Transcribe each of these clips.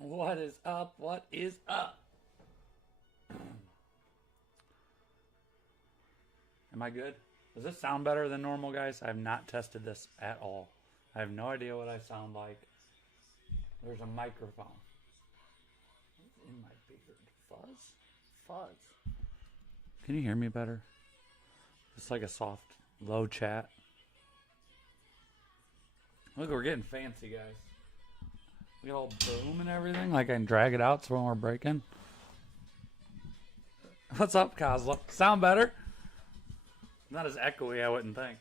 What is up? What is up? Am I good? Does this sound better than normal, guys? I have not tested this at all. I have no idea what I sound like. There's a microphone. What's in my beard? Fuzz? Fuzz. Can you hear me better? It's like a soft, low chat. Look, we're getting fancy, guys. We got all boom and everything. Like I can drag it out so when we're breaking. What's up, Kozlo? Sound better? Not as echoey, I wouldn't think.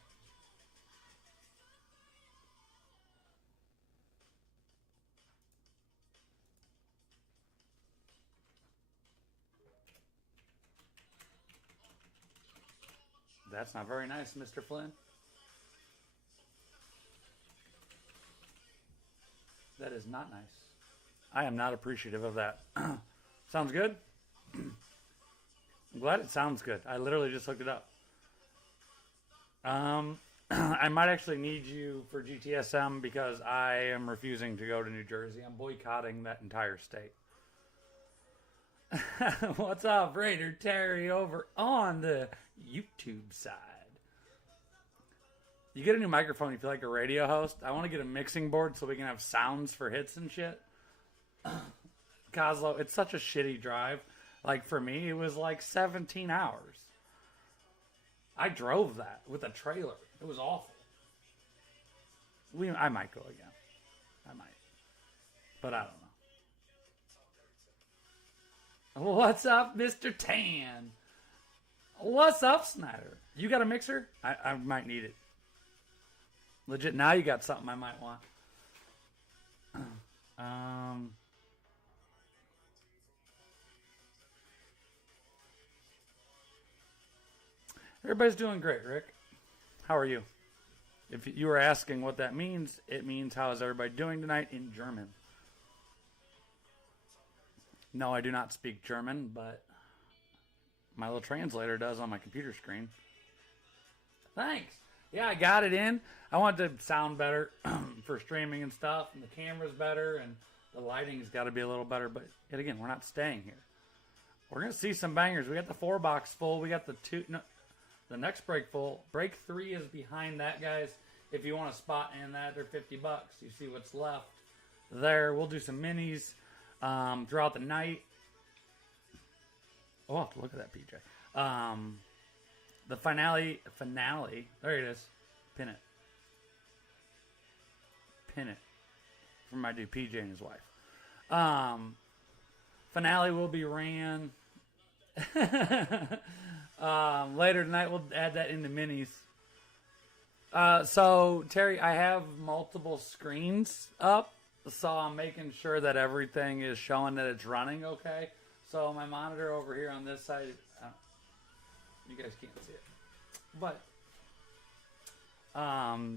That's not very nice, Mr. Flynn. That is not nice. I am not appreciative of that. Sounds good? I'm glad it sounds good. I literally just looked it up. I might actually need you for GTSM because I am refusing to go to New Jersey. I'm boycotting that entire state. What's up, Raider Terry over on the YouTube side? You get a new microphone, you feel like a radio host. I want to get a mixing board so we can have sounds for hits and shit. Kozlo, it's such a shitty drive. Like for me, it was like 17 hours. I drove that with a trailer. It was awful. I might go again. I might. But I don't know. What's up, Mr. Tan? What's up, Snyder? You got a mixer? I might need it. Legit, now you got something I might want. Everybody's doing great, Rick. How are you? If you were asking what that means, it means how is everybody doing tonight in German. No, I do not speak German, but my little translator does on my computer screen. Thanks. Yeah, I got it in. I want it to sound better for streaming and stuff, and the camera's better, and the lighting's got to be a little better. But yet again, we're not staying here. We're gonna see some bangers. We got the 4-box full. We got the the next break full. Break 3 is behind that, guys. If you want a spot in that, they're $50. You see what's left there. We'll do some minis throughout the night. Oh, look at that, PJ. The finale. There it is. Pin it. From my dude PJ and his wife. Finale will be ran later tonight. We'll add that into minis. So Terry, I have multiple screens up, so I'm making sure that everything is showing that it's running okay. So my monitor over here on this side, you guys can't see it, but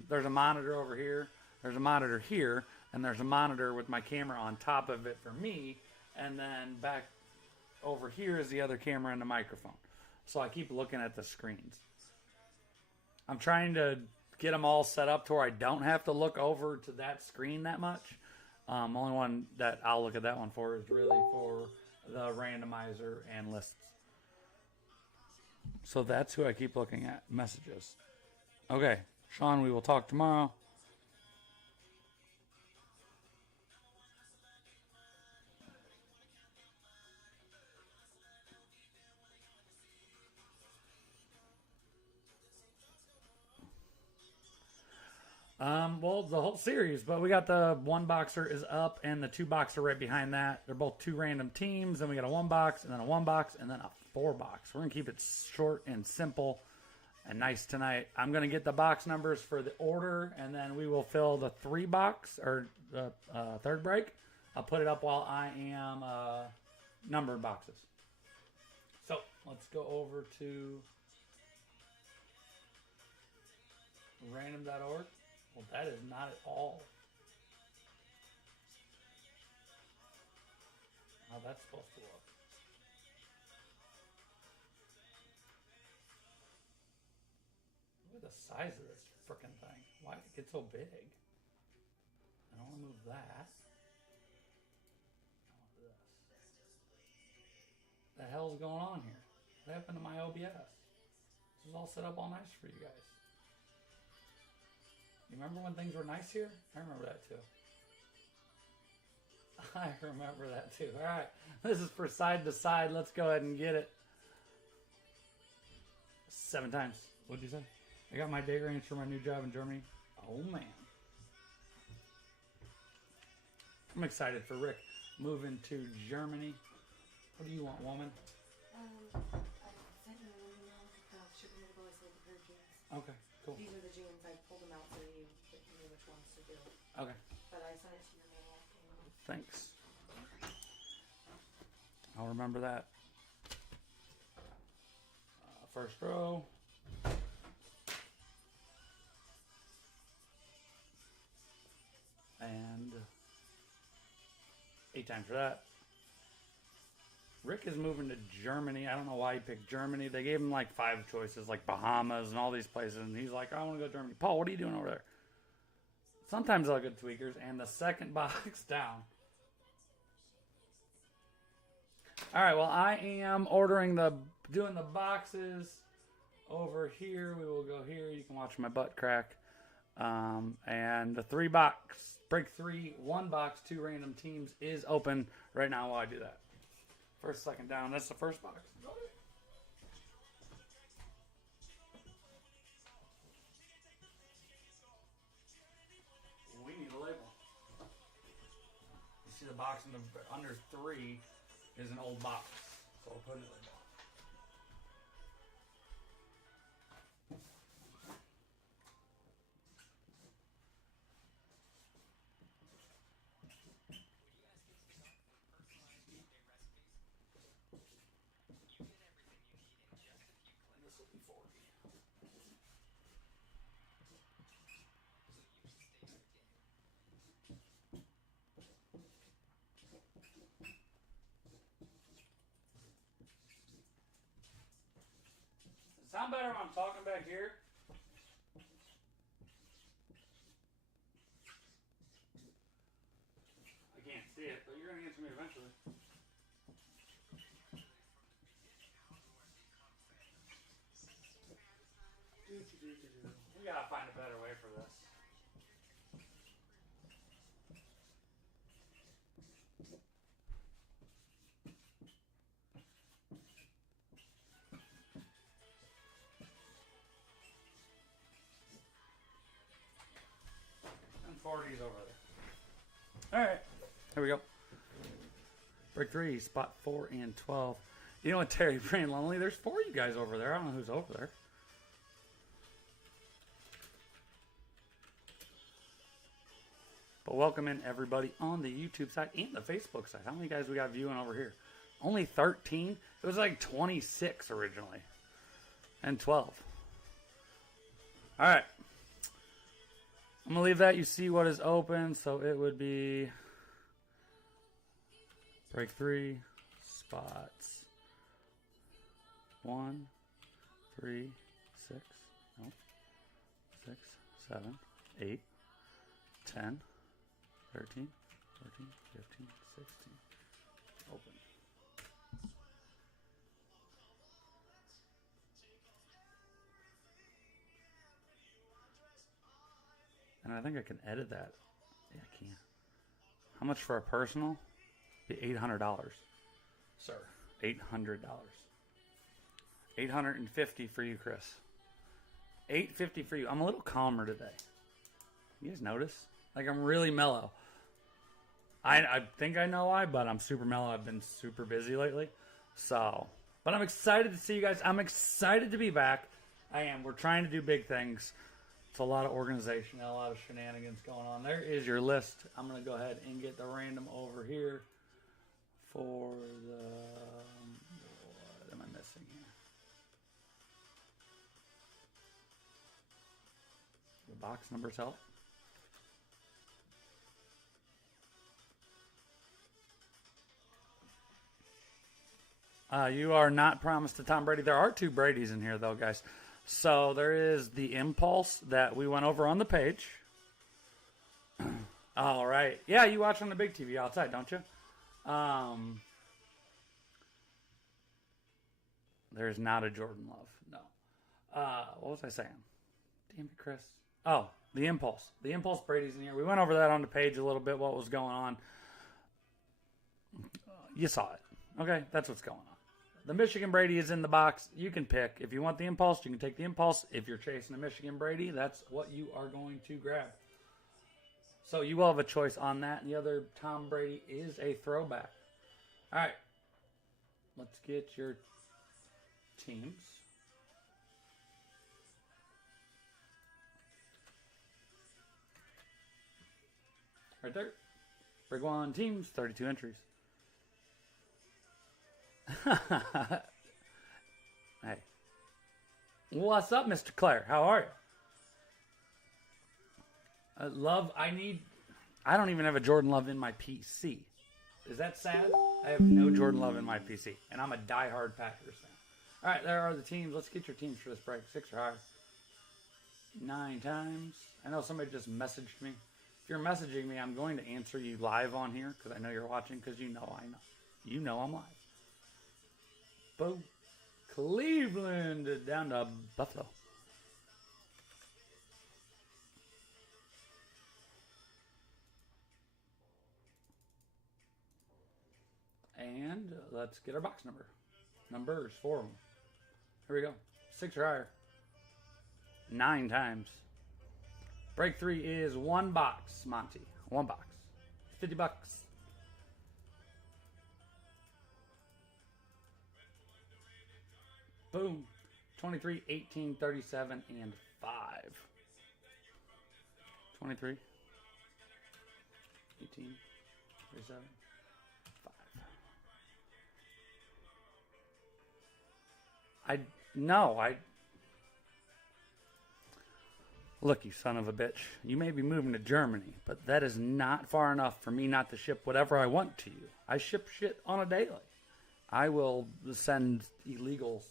there's a monitor over here, there's a monitor here, and there's a monitor with my camera on top of it for me, and then back over here is the other camera and the microphone. So I keep looking at the screens. I'm trying to get them all set up to where I don't have to look over to that screen that much. Only one that I'll look at that one for is really for the randomizer and lists. So that's who I keep looking at. Messages. Okay, Sean, we will talk tomorrow. Well, the whole series, but we got the 1-boxer is up and the 2-boxer right behind that. They're both 2 random teams. Then we got a 1-box and then a 1-box and then a 4-box. We're going to keep it short and simple and nice tonight. I'm going to get the box numbers for the order, and then we will fill the 3-box or the third break. I'll put it up while I am numbered boxes. So let's go over to random.org. Well, that is not at all how that's supposed to look. Look at the size of this frickin' thing. Why did it get so big? I don't want to move that. The hell's going on here? What happened to my OBS? This is all set up all nice for you guys. You remember when things were nice here? I remember that too. I remember that too. All right, this is for side to side. Let's go ahead and get it. 7 times. What'd you say? I got my day range for my new job in Germany. Oh man. I'm excited for Rick moving to Germany. What do you want, woman? I sent you an email about shipping the boys with her jeans. Okay, cool. These are the jeans. I pulled them out so you knew which ones to do. Okay. But I sent it to your Maniac email. Thanks. I'll remember that. First row. And 8 times for that. Rick is moving to Germany. I don't know why he picked Germany. They gave him like 5 choices, like Bahamas and all these places. And he's like, I want to go to Germany. Paul, what are you doing over there? Sometimes I'll get tweakers. And the second box down. All right, well, I am doing the boxes over here. We will go here. You can watch my butt crack. And the 3 box, break 3, 1 box, 2 random teams is open right now while I do that. First, second down. That's the first box. We need a label. You see the box in the under 3 is an old box. So I'll put it like that. Sound better when I'm talking back here? I can't see it, but you're going to get to me eventually. We got to find a better way for this. And 40's over there. All right, here we go. Break 3, spot 4 and 12. You know what, Terry Brand Lonely? There's 4 of you guys over there. I don't know who's over there. But welcome in everybody on the YouTube side and the Facebook side. How many guys we got viewing over here? Only 13? It was like 26 originally. And 12. All right. I'm going to leave that. You see what is open. So it would be break 3, spots 1, 3, 6, no, 6, 7, 8, 10, 13, 14, 15, 16. Open. And I think I can edit that. Yeah, I can. How much for a personal? Be $800. Sir, $800. $850 for you, Chris. $850 for you. I'm a little calmer today. You guys notice? Like, I'm really mellow. I think I know why, but I'm super mellow. I've been super busy lately. So, but I'm excited to see you guys. I'm excited to be back. I am. We're trying to do big things. It's a lot of organization, a lot of shenanigans going on. There is your list. I'm going to go ahead and get the random over here for the... What am I missing here? The box numbers help. You are not promised to Tom Brady. There are 2 Bradys in here, though, guys. So there is the Impulse that we went over on the page. All right. Yeah, you watch on the big TV outside, don't you? There is not a Jordan Love. No. What was I saying? Damn it, Chris. Oh, the Impulse. The Impulse Brady's in here. We went over that on the page a little bit, what was going on. You saw it. Okay, that's what's going on. The Michigan Brady is in the box. You can pick. If you want the Impulse, you can take the Impulse. If you're chasing a Michigan Brady, that's what you are going to grab. So you will have a choice on that. And the other Tom Brady is a throwback. All right. Let's get your teams. Right there. Rig 1 teams, 32 entries. Hey. What's up, Mr. Claire? How are you? I don't even have a Jordan Love in my PC. Is that sad? I have no Jordan Love in my PC. And I'm a diehard Packers fan. All right, there are the teams. Let's get your teams for this break. 6 or higher. 9 times. I know somebody just messaged me. If you're messaging me, I'm going to answer you live on here because I know you're watching because you know I know. You know I'm live. Boom. Cleveland down to Buffalo. And let's get our box number. Numbers, 4 of them. Here we go. 6 or higher. 9 times. Break 3 is 1 box, Monty. 1 box. $50. Boom. 23, 18, 37, and 5. 23, 18, 37, 5. Look, you son of a bitch. You may be moving to Germany, but that is not far enough for me not to ship whatever I want to you. I ship shit on a daily. I will send illegals.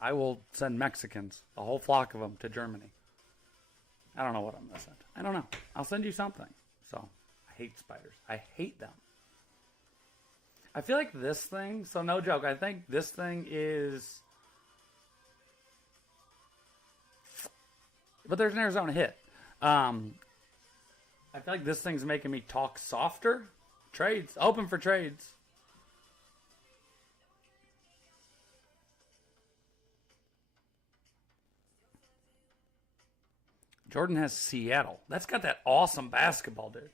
I will send Mexicans, a whole flock of them, to Germany. I don't know what I'm going to send. I don't know. I'll send you something. So, I hate spiders. I hate them. I feel like this thing, so no joke, I think this thing is... But there's an Arizona hit. I feel like this thing's making me talk softer. Trades. Open for trades. Jordan has Seattle. That's got that awesome basketball, dude.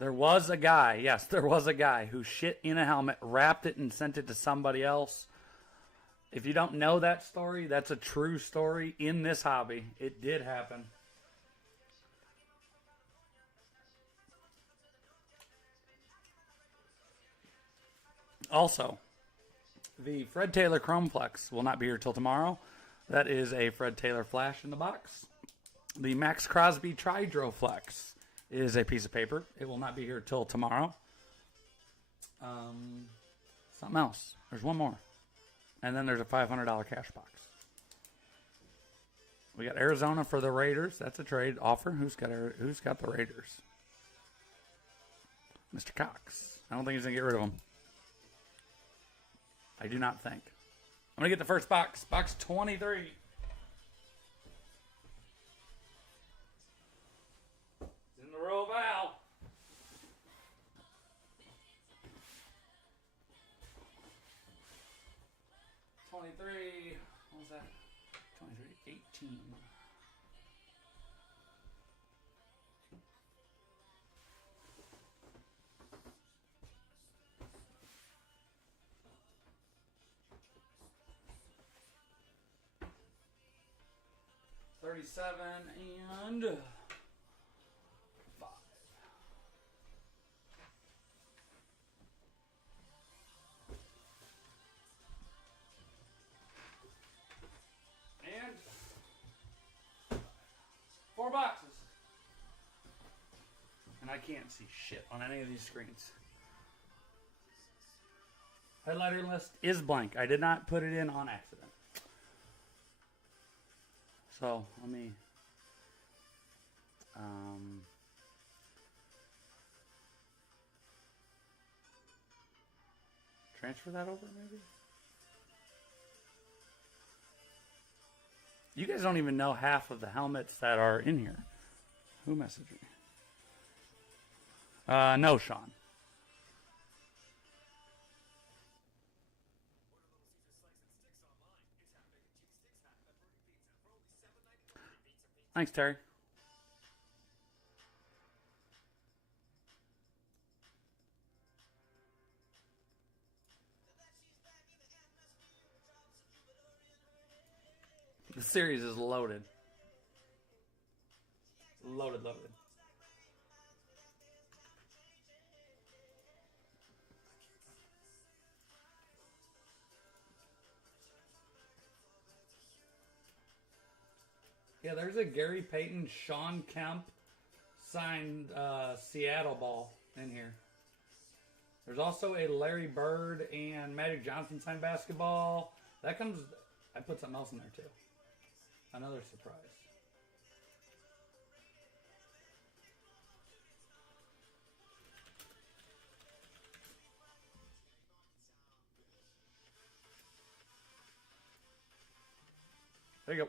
There was a guy, yes, there was a guy who shit in a helmet, wrapped it, and sent it to somebody else. If you don't know that story, that's a true story in this hobby. It did happen. Also, the Fred Taylor Chromeplex will not be here till tomorrow. That is a Fred Taylor flash in the box. The Max Crosby Tridroflex is a piece of paper. It will not be here till tomorrow. Something else. There's one more. And then there's a $500 cash box. We got Arizona for the Raiders. That's a trade offer. Who's got the Raiders? Mr. Cox. I don't think he's going to get rid of them. I do not think. I'm going to get the first box. Box 23. It's in the row Val. What was that? 23, 18. And 5. And 4 boxes. And I can't see shit on any of these screens. Highlighter list is blank. I did not put it in on accident. So, let me... Transfer that over, maybe? You guys don't even know half of the helmets that are in here. Who messaged me? No, Sean. Thanks, Terry. The series is loaded. Loaded. Yeah, there's a Gary Payton, Sean Kemp signed Seattle ball in here. There's also a Larry Bird and Magic Johnson signed basketball. That comes... I put something else in there, too. Another surprise. There you go.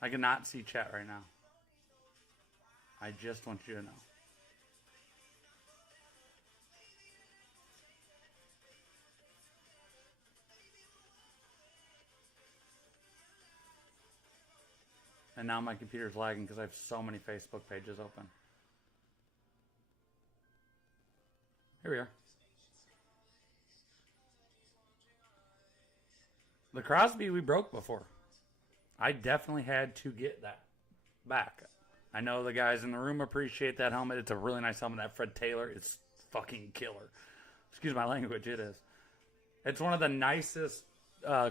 I cannot see chat right now. I just want you to know. And now my computer's lagging because I have so many Facebook pages open. Here we are. The Crosby we broke before. I definitely had to get that back. I know the guys in the room appreciate that helmet. It's a really nice helmet. That Fred Taylor is fucking killer. Excuse my language, it is. It's one of the nicest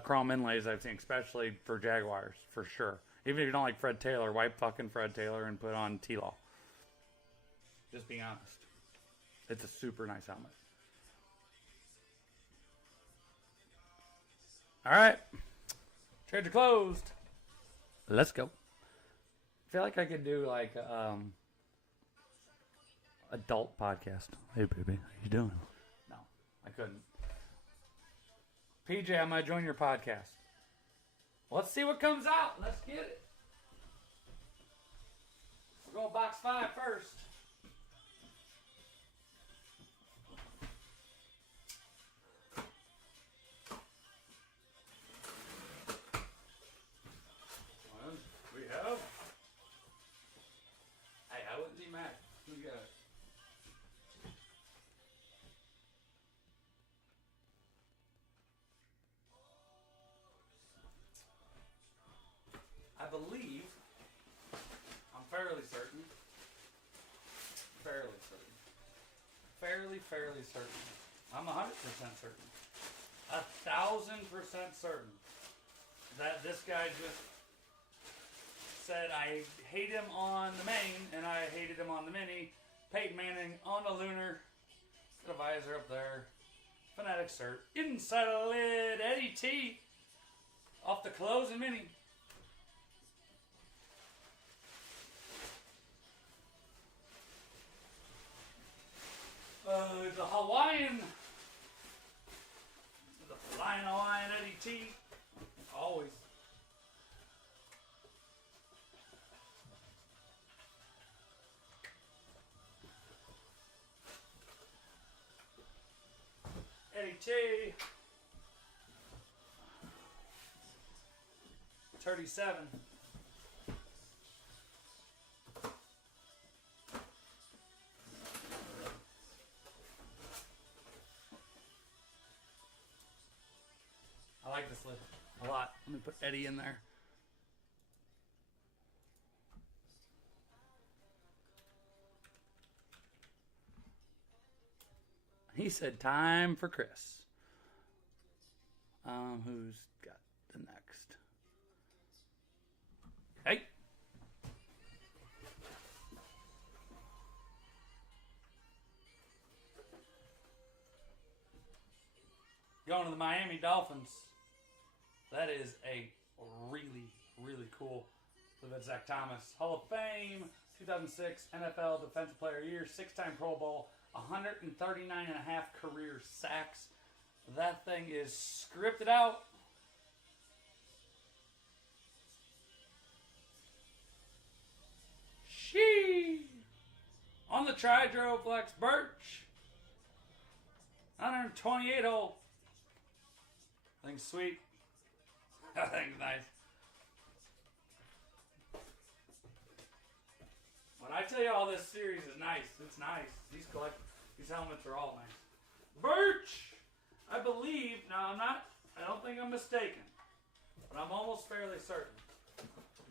chrome inlays I've seen, especially for Jaguars, for sure. Even if you don't like Fred Taylor, wipe fucking Fred Taylor and put on T-Law. Just being honest. It's a super nice helmet. Alright. Trades are closed. Let's go. I feel like I could do like adult podcast. Hey baby, how you doing? No, I couldn't. PJ, I might join your podcast. Let's see what comes out. Let's get it. We're going box 5 first. We have. Hey, I wouldn't be mad. We got it. I believe, I'm fairly certain, fairly certain, I'm 100% certain, 1,000% certain that this guy just said I hate him on the main and I hated him on the mini. Peyton Manning on the lunar, got a visor up there, Fanatic cert, inside the lid, Eddie T, off the closing mini. The Hawaiian, the flying Hawaiian Eddie T, always. Eddie T, 37. I like this lid a lot. Let me put Eddie in there. He said time for Chris. Who's got the next? Hey. Going to the Miami Dolphins. That is a really, really cool So that's Zach Thomas. Hall of Fame, 2006 NFL Defensive Player of the Year, 6-time Pro Bowl, 139 and a half career sacks. That thing is scripted out. She on the Tri-Dro Flex Birch. 128 hole. I think sweet. I think nice. When I tell you all this series is nice, it's nice. These helmets are all nice. Birch, I believe. Now I don't think I'm mistaken, but I'm almost fairly certain.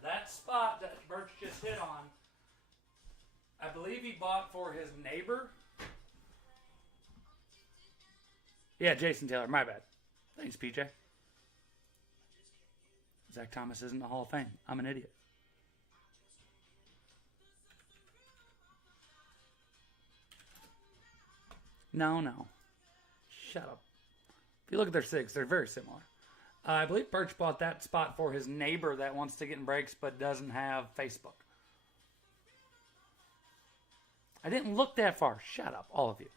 That spot that Birch just hit on, I believe he bought for his neighbor. Yeah, Jason Taylor. My bad. Thanks, PJ. Zach Thomas isn't in the Hall of Fame. I'm an idiot. No. Shut up. If you look at their SIGs, they're very similar. I believe Birch bought that spot for his neighbor that wants to get in breaks but doesn't have Facebook. I didn't look that far. Shut up, all of you.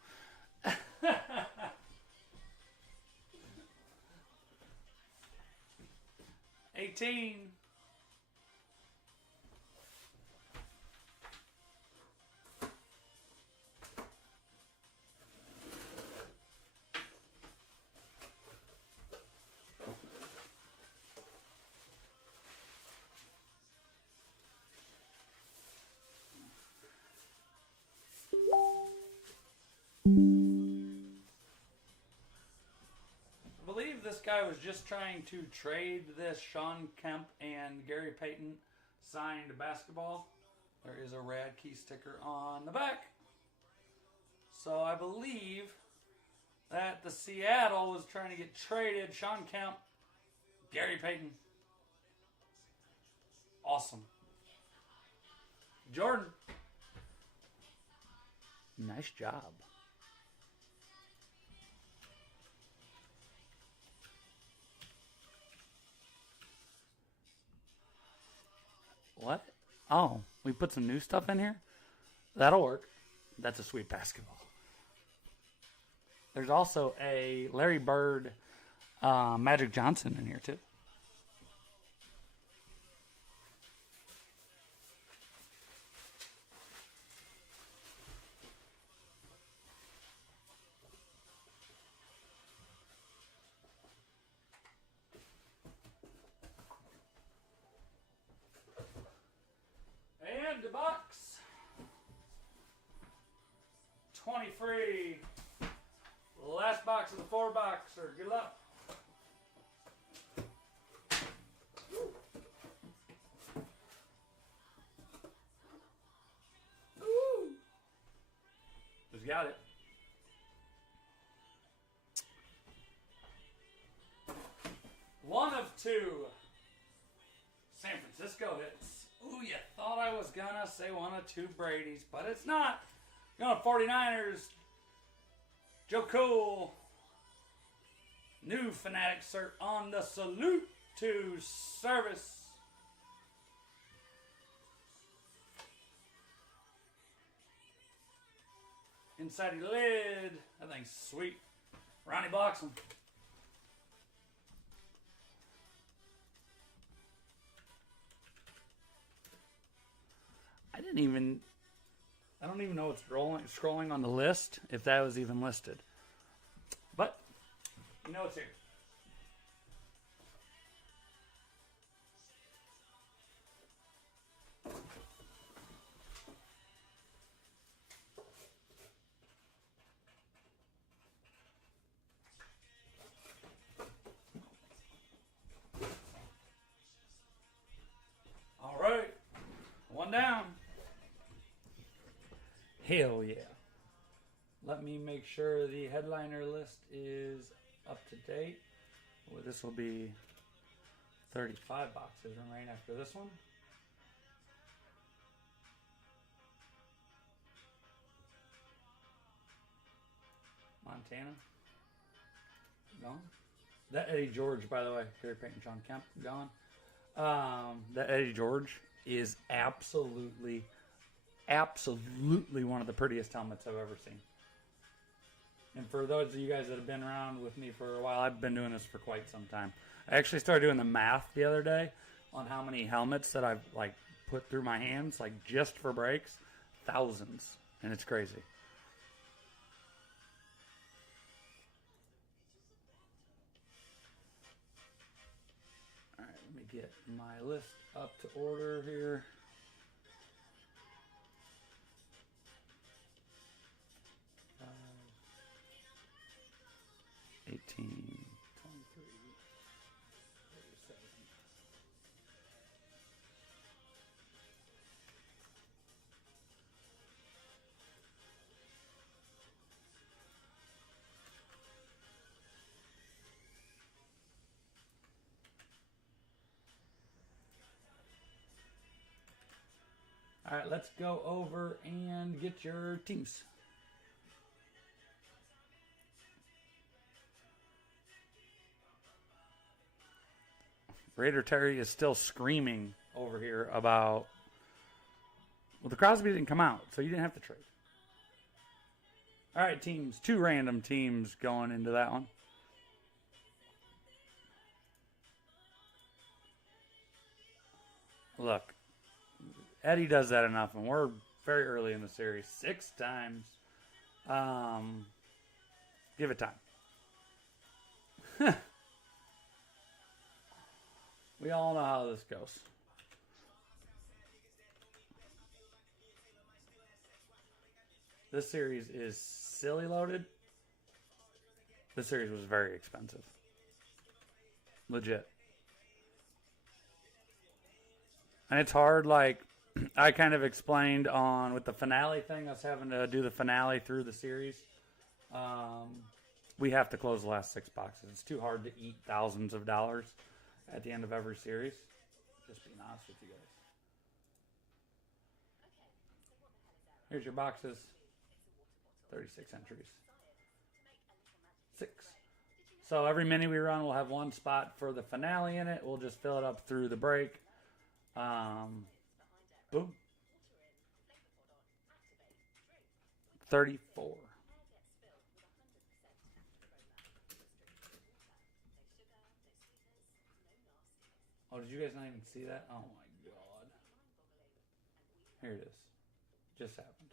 18. I believe this guy was just trying to trade this Sean Kemp and Gary Payton signed basketball. There is a rad key sticker on the back. So I believe that the Seattle was trying to get traded Sean Kemp, Gary Payton. Awesome. Jordan. Nice job. What? Oh, we put some new stuff in here? That'll work. That's a sweet basketball. There's also a Larry Bird Magic Johnson in here, too. And the box. 23. Last box of the 4-boxer. Good luck. Ooh. Who's got it? One of two. San Francisco hits. Ooh, you thought I was gonna say one of two Brady's, but it's not. Going 49ers. Joe Cool. New Fanatic cert on the salute to service. Inside the lid. That thing's sweet. Ronnie Bloxham. I don't even know what's scrolling on the list, if that was even listed. But, you know it's here. All right, one down. Hell yeah. Let me make sure the headliner list is up to date. Well, this will be 35 boxes remain after this one. Montana. Gone. That Eddie George, by the way. Gary Payton, Sean Kemp, gone. That Eddie George is absolutely, absolutely one of the prettiest helmets I've ever seen. And for those of you guys that have been around with me for a while, I've been doing this for quite some time. I actually started doing the math the other day on how many helmets that I've like put through my hands, like just for brakes. Thousands. And it's crazy. Alright, let me get my list up to order here. 18, 23, 37. All right, let's go over and get your teams. Raider Terry is still screaming over here about, well, the Crosby didn't come out, so you didn't have to trade. All right, teams. 2 random teams going into that one. Look, Eddie does that enough, and we're very early in the series. 6 times. Give it time. We all know how this goes. This series is silly loaded. This series was very expensive. Legit. And it's hard, like, I kind of explained on with the finale thing, us having to do the finale through the series. We have to close the last 6 boxes. It's too hard to eat thousands of dollars at the end of every series. Just being honest with you guys. Here's your boxes. 36 entries. 6. So every mini we run, we'll have 1 spot for the finale in it. We'll just fill it up through the break. Boom. 34. Oh, did you guys not even see that? Oh my god. Here it is. Just happened.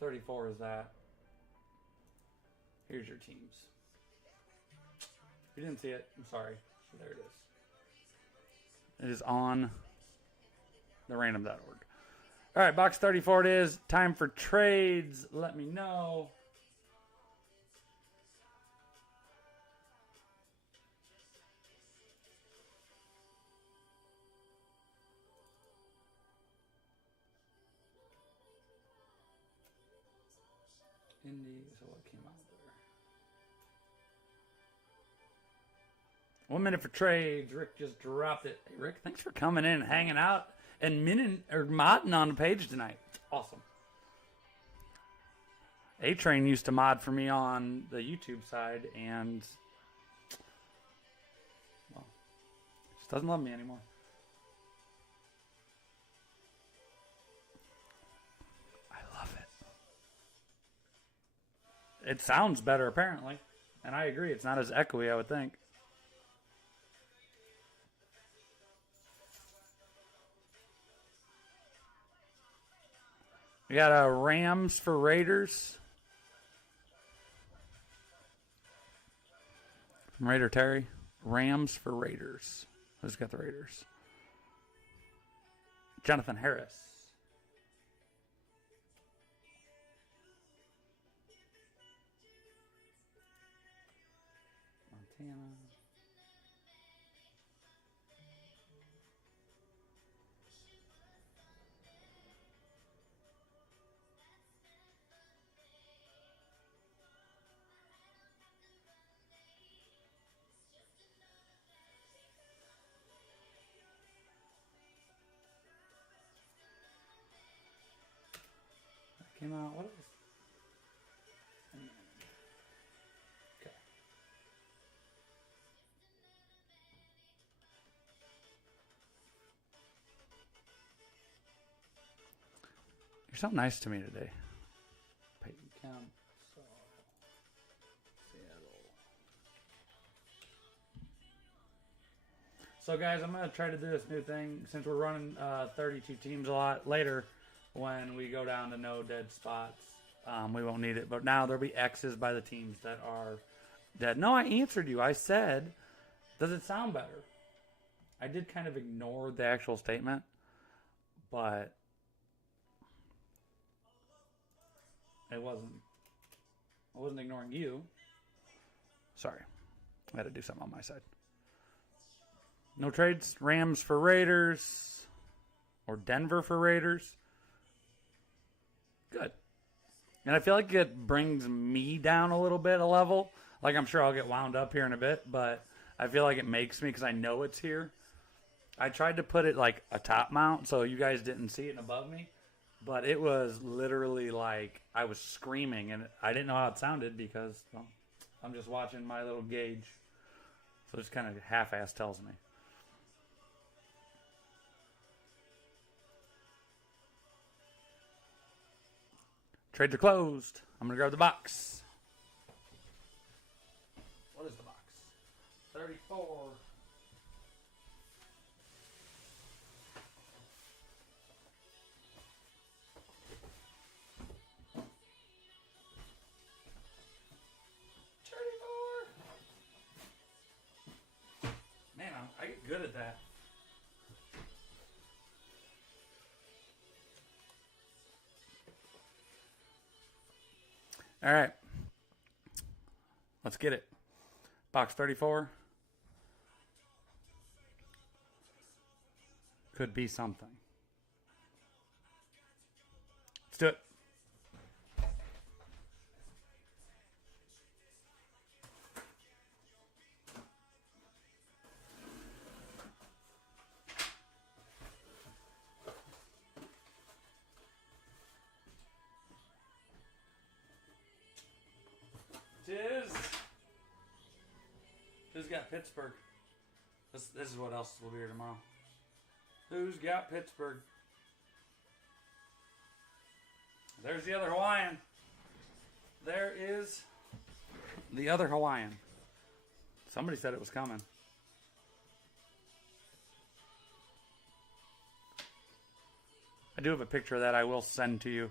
34 is that. Here's your teams. If you didn't see it, I'm sorry. There it is. It is on the random.org. All right, box 34 it is. Time for trades. Let me know. Indy, so what came out there? 1 minute for trades. Rick just dropped it. Hey, Rick, thanks for coming in and hanging out and modding on the page tonight. It's awesome. A-Train used to mod for me on the YouTube side, and well, just doesn't love me anymore. I love it. It sounds better, apparently. And I agree. It's not as echoey, I would think. We got a Rams for Raiders. From Raider Terry. Rams for Raiders. Who's got the Raiders? Jonathan Harris. Montana. Came out. What is this? Okay. You're so nice to me today. Peyton Kemp. Seattle. So guys, I'm going to try to do this new thing since we're running 32 teams a lot later. When we go down to no dead spots, we won't need it. But now there'll be X's by the teams that are dead. No, I answered you. I said, does it sound better? I did kind of ignore the actual statement, but I wasn't ignoring you. Sorry. I had to do something on my side. No trades. Rams for Raiders. Or Denver for Raiders. Good. And I feel like it brings me down a little bit, a level. Like, I'm sure I'll get wound up here in a bit, but I feel like it makes me because I know it's here. I tried to put it like a top mount so you guys didn't see it above me, but it was literally like I was screaming, and I didn't know how it sounded because, well, I'm just watching my little gauge. So it's kind of half-ass tells me. Trades are closed. I'm going to grab the box. What is the box? 34. Man, I get good at that. All right. Let's get it. Box 34. Could be something. Let's do it. Who's got Pittsburgh? This is what else will be here tomorrow. Who's got Pittsburgh? There's the other Hawaiian. There is the other Hawaiian. Somebody said it was coming. I do have a picture of that I will send to you.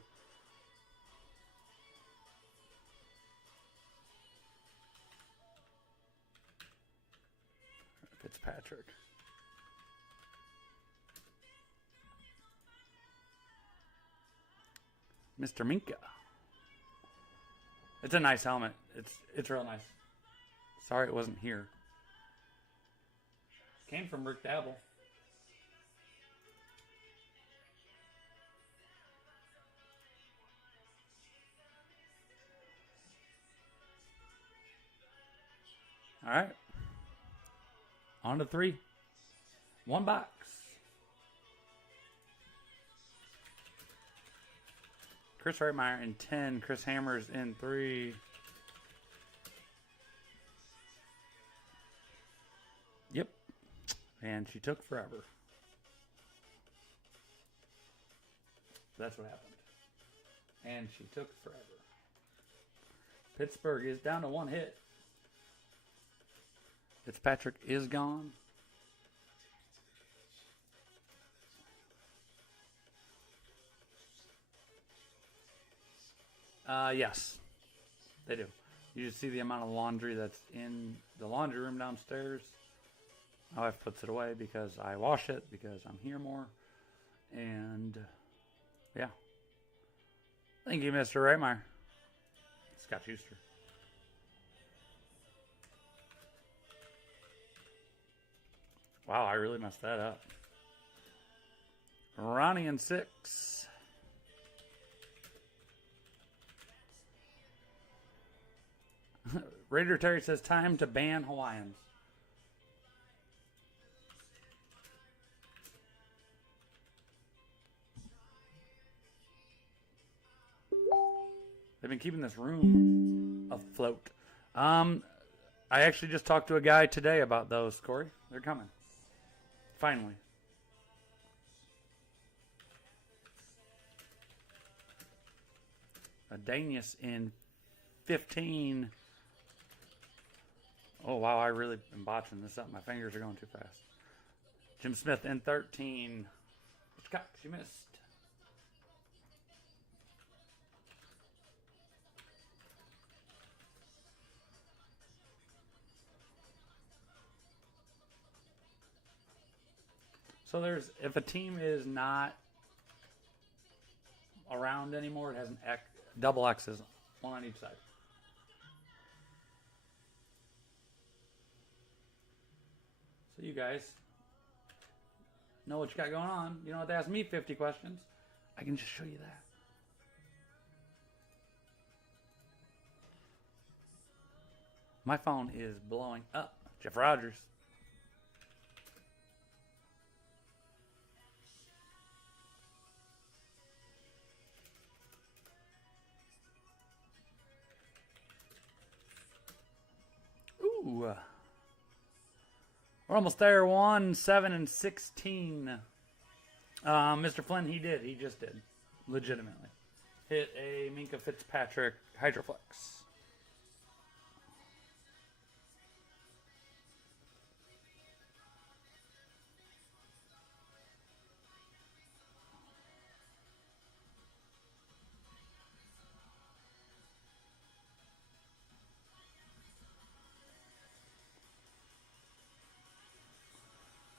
Fitzpatrick. Mr. Minka. It's a nice helmet. It's real nice. Sorry it wasn't here. Came from Rick Dabble. All right. On to 3. 1 box. Chris Reitmeyer in 10. Chris Hammers in 3. Yep. And she took forever. That's what happened. And she took forever. Pittsburgh is down to 1 hit. Fitzpatrick is gone. Yes, they do. You just see the amount of laundry that's in the laundry room downstairs. My wife puts it away because I wash it because I'm here more. And, yeah. Thank you, Mr. Reitmeyer. Scott Schuster. Wow, I really messed that up. Ronnie in 6. Raider Terry says time to ban Hawaiians. They've been keeping this room afloat. I actually just talked to a guy today about those, Corey. They're coming. Finally. A Danius in 15. Oh, wow, I really am botching this up. My fingers are going too fast. Jim Smith in 13. Mr. Cox, you missed. So there's, if a team is not around anymore, it has an X, double X's, one on each side. So you guys know what you got going on. You don't have to ask me 50 questions. I can just show you that. My phone is blowing up. Jeff Rogers. Ooh. We're almost there. 1, 7, and 16. Mr. Flynn, he did. He just did. Legitimately. Hit a Minka Fitzpatrick Hydroflex.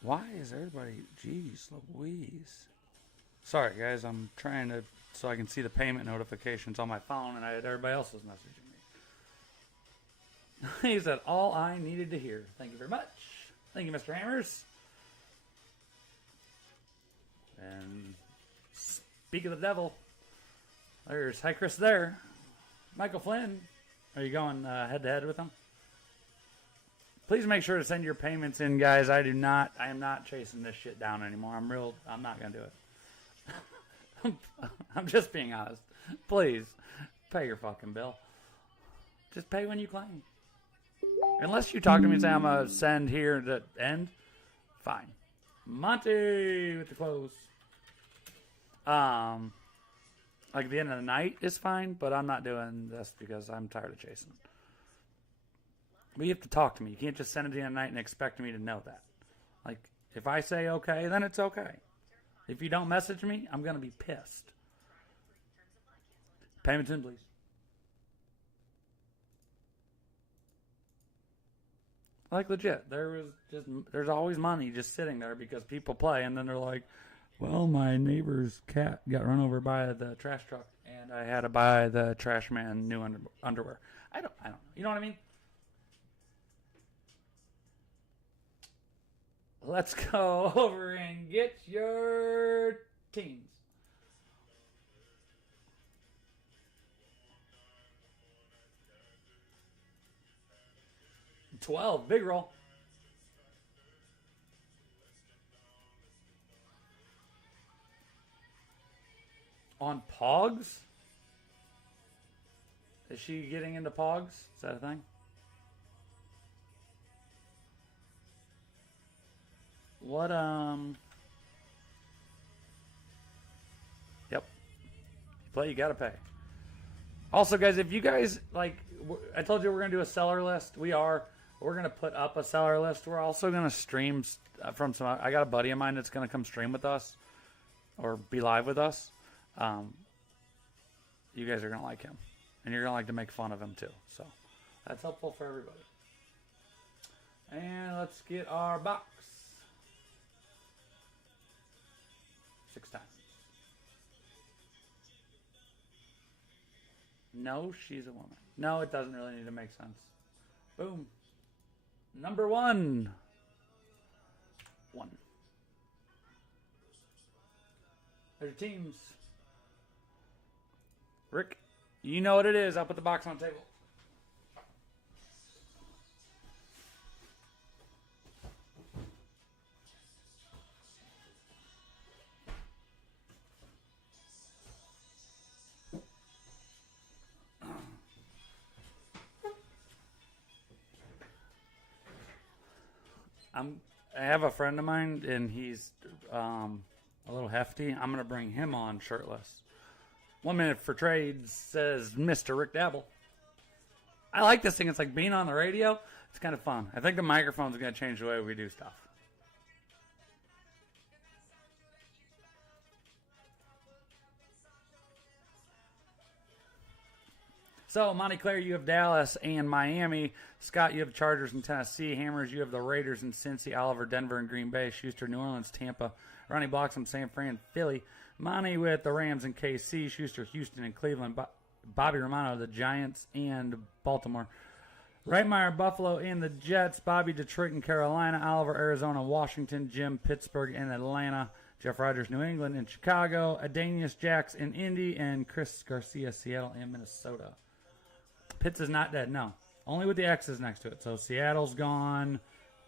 Why is everybody... Jeez Louise. Sorry, guys. I'm trying to... So I can see the payment notifications on my phone, and I had everybody else's messaging me. He said, all I needed to hear. Thank you very much. Thank you, Mr. Hammers. And speak of the devil. There's... Hi, Chris there. Michael Flynn. Are you going head-to-head with him? Please make sure to send your payments in, guys. I am not chasing this shit down anymore. I'm not going to do it. I'm just being honest. Please, pay your fucking bill. Just pay when you claim. Unless you talk to me and say I'm going to send here to end, fine. Monty with the close. Like the end of the night is fine, but I'm not doing this because I'm tired of chasing. But you have to talk to me. You can't just send it at the end of the night and expect me to know that. Like, if I say okay, then it's okay. If you don't message me, I'm going to be pissed. Payments in, please. Like, legit. There's always money just sitting there because people play, and then they're like, well, my neighbor's cat got run over by the trash truck, and I had to buy the trash man new underwear. I don't know. You know what I mean? Let's go over and get your teams. $12, big roll. On Pogs? Is she getting into Pogs? Is that a thing? What, Yep. You play, you gotta pay. Also, guys, if you guys, like, I told you we're gonna do a seller list. We're gonna put up a seller list. We're also gonna stream from some, I got a buddy of mine that's gonna come stream with us. Or be live with us. You guys are gonna like him. And you're gonna like to make fun of him, too. So, that's helpful for everybody. And let's get our box. 6 times. No, she's a woman. No, it doesn't really need to make sense. Boom. Number 1. 1. There's your teams. Rick, you know what it is. I'll put the box on the table. I have a friend of mine, and he's a little hefty. I'm going to bring him on shirtless. 1 minute for trades says Mr. Rick Dabble. I like this thing. It's like being on the radio. It's kind of fun. I think the microphone's going to change the way we do stuff. So, Montclair, you have Dallas and Miami. Scott, you have Chargers and Tennessee. Hammers, you have the Raiders and Cincy. Oliver, Denver and Green Bay. Schuster, New Orleans, Tampa. Ronnie Bloxham, San Fran, Philly. Monty with the Rams and KC. Schuster, Houston and Cleveland. Bobby Romano, the Giants and Baltimore. Reitmeyer, Buffalo and the Jets. Bobby, Detroit and Carolina. Oliver, Arizona, Washington. Jim, Pittsburgh and Atlanta. Jeff Rogers, New England and Chicago. Adanius, Jax in Indy. And Chris Garcia, Seattle and Minnesota. Pitts is not dead, no. Only with the X's next to it. So Seattle's gone.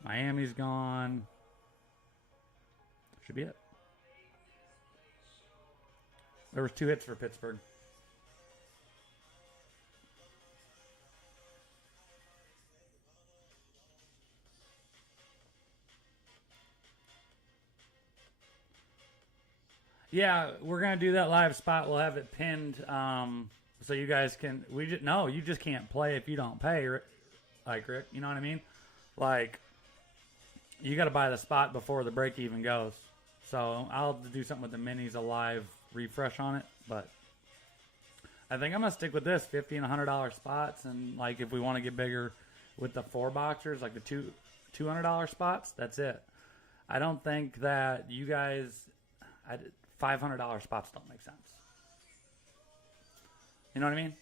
Miami's gone. Should be it. There was 2 hits for Pittsburgh. Yeah, we're gonna do that live spot. We'll have it pinned. So you guys can, you just can't play if you don't pay, like Rick, you know what I mean? Like, you got to buy the spot before the break even goes. So I'll have to do something with the minis, a live refresh on it, but I think I'm going to stick with this, $50 and $100 spots, and like if we want to get bigger with the 4 boxers, like the $200 spots, that's it. I don't think that you guys, $500 spots don't make sense. You know what I mean?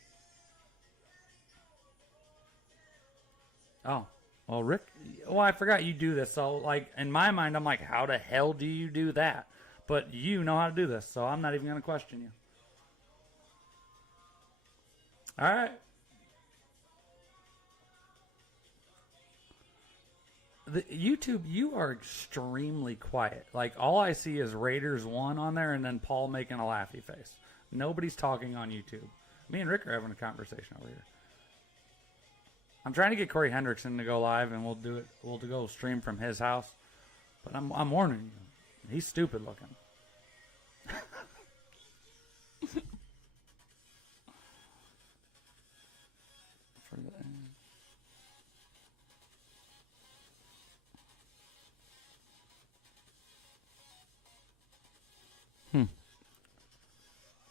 Oh. Well, Rick... Well, I forgot you do this. So, like, in my mind, I'm like, how the hell do you do that? But you know how to do this, so I'm not even going to question you. All right. The YouTube, you are extremely quiet. Like, all I see is Raiders 1 on there and then Paul making a laughy face. Nobody's talking on YouTube. Me and Rick are having a conversation over here. I'm trying to get Corey Hendrickson to go live, and we'll do it. We'll go stream from his house. But I'm warning you, he's stupid looking.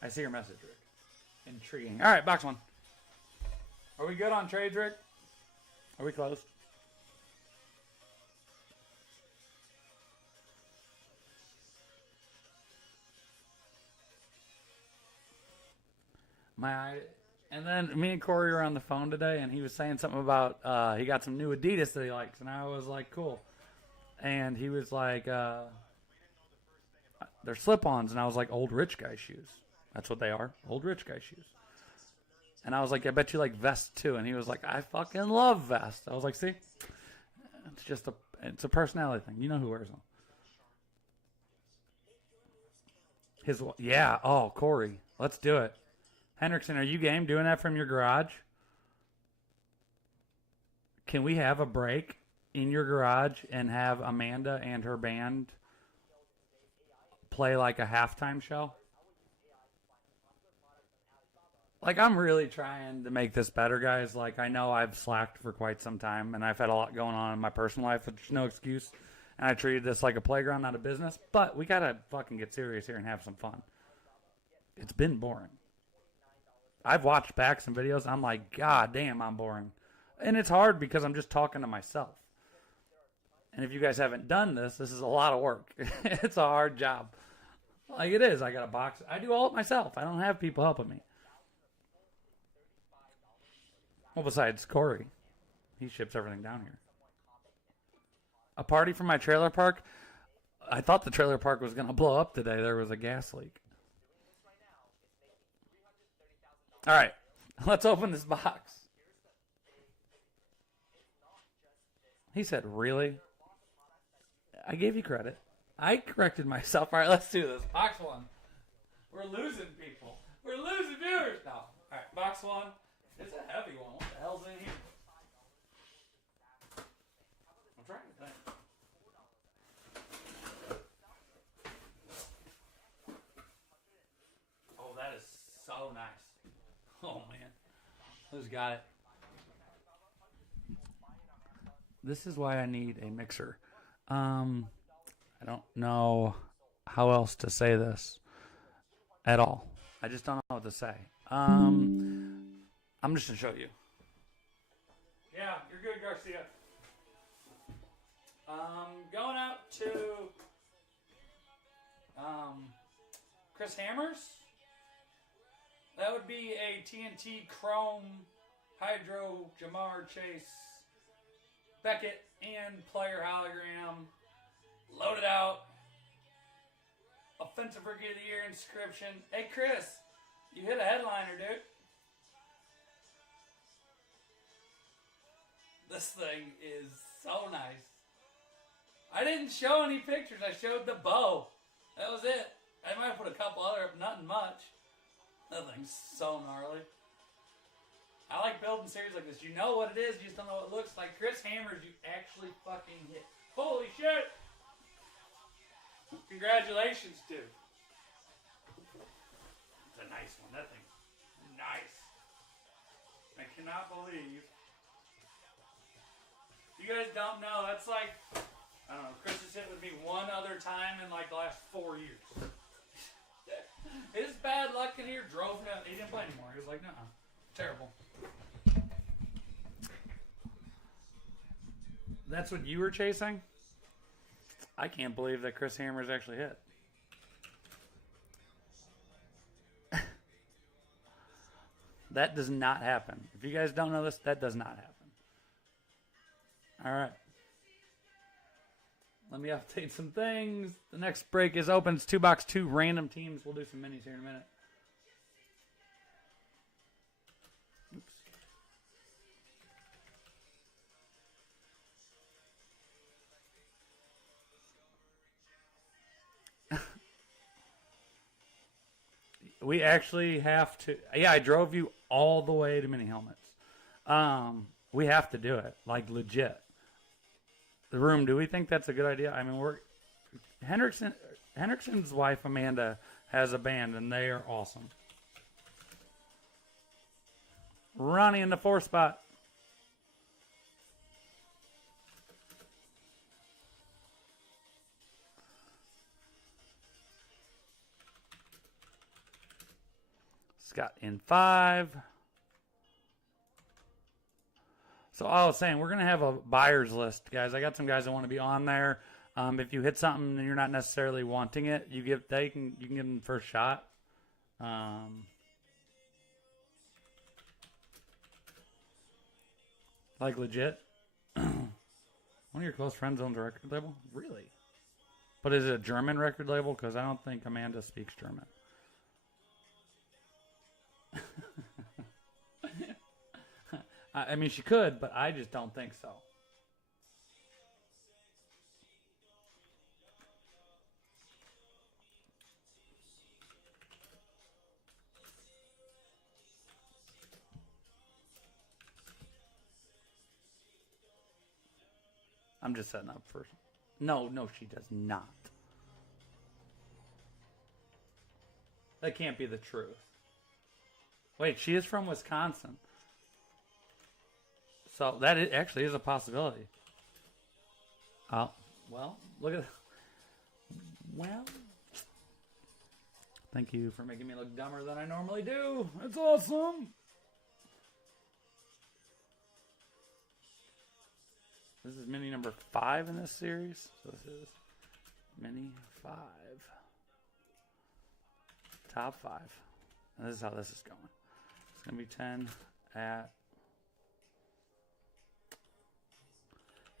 I see your message, Rick. Intriguing. All right, box 1. Are we good on trades, Rick? Are we close? And then me and Corey were on the phone today, and he was saying something about he got some new Adidas that he likes, and I was like, cool. And he was like, they're slip-ons, and I was like, old rich guy shoes. That's what they are, old rich guy shoes. And I was like, I bet you like vests too. And he was like, I fucking love vests. I was like, see, it's a personality thing. You know who wears them. Yeah. Oh, Corey, let's do it. Hendrickson, are you game doing that from your garage? Can we have a break in your garage and have Amanda and her band play like a halftime show? Like, I'm really trying to make this better, guys. Like, I know I've slacked for quite some time, and I've had a lot going on in my personal life, which is no excuse. And I treated this like a playground, not a business. But we got to fucking get serious here and have some fun. It's been boring. I've watched back some videos. I'm like, God damn, I'm boring. And it's hard because I'm just talking to myself. And if you guys haven't done this, this is a lot of work. It's a hard job. Like, it is. I got a box. I do all it myself. I don't have people helping me. Well, besides Corey. He ships everything down here. A party from my trailer park? I thought the trailer park was going to blow up today. There was a gas leak. All right. Let's open this box. He said, really? I gave you credit. I corrected myself. All right, let's do this. Box 1. We're losing people. We're losing viewers now. All right, box 1. It's a heavy one. What the hell's in here? I'm trying to think. Oh, that is so Who's got it? This is why I need a mixer. I don't know how else to say this at all. I just don't know what to say. I'm just gonna show you. Yeah, you're good, Garcia. Going out to Chris Hammers. That would be a TNT Chrome Hydro Jamar Chase Beckett and player hologram. Loaded out. Offensive Rookie of the Year inscription. Hey, Chris, you hit a headliner, dude. This thing is so nice. I didn't show any pictures. I showed the bow. That was it. I might have put a couple other up, nothing much. That thing's so gnarly. I like building series like this. You know what it is, you just don't know what it looks like. Chris Hammers, you actually fucking hit. Holy shit! Congratulations, dude. It's a nice one. That thing's nice. I cannot believe. You guys don't know. That's like, I don't know, Chris has hit with me one other time in like the last 4 years. His bad luck in here drove him. He didn't play anymore. He was like, nuh-uh. Terrible. That's what you were chasing? I can't believe that Chris Hammers actually hit. That does not happen. If you guys don't know this, that does not happen. All right. Let me update some things. The next break is open. It's 2x2 random teams. We'll do some minis here in a minute. We actually have to. Yeah, I drove you all the way to mini helmets. We have to do it, like legit. The room. Do we think that's a good idea? I mean, Hendrickson's wife Amanda has a band, and they are awesome. Ronnie in the 4th spot. Scott in 5. So I was saying, we're going to have a buyer's list, guys. I got some guys that want to be on there. If you hit something and you're not necessarily wanting it, you can give them the first shot. Like legit. One of your close friends owns a record label? Really? But is it a German record label? Because I don't think Amanda speaks German. I mean, she could, but I just don't think so. I'm just setting up for... No, she does not. That can't be the truth. Wait, she is from Wisconsin. So that actually is a possibility. Oh, well, look at... Well, thank you for making me look dumber than I normally do. It's awesome. This is mini number 5 in this series. So this is mini 5. Top 5. And this is how this is going. It's going to be 10 at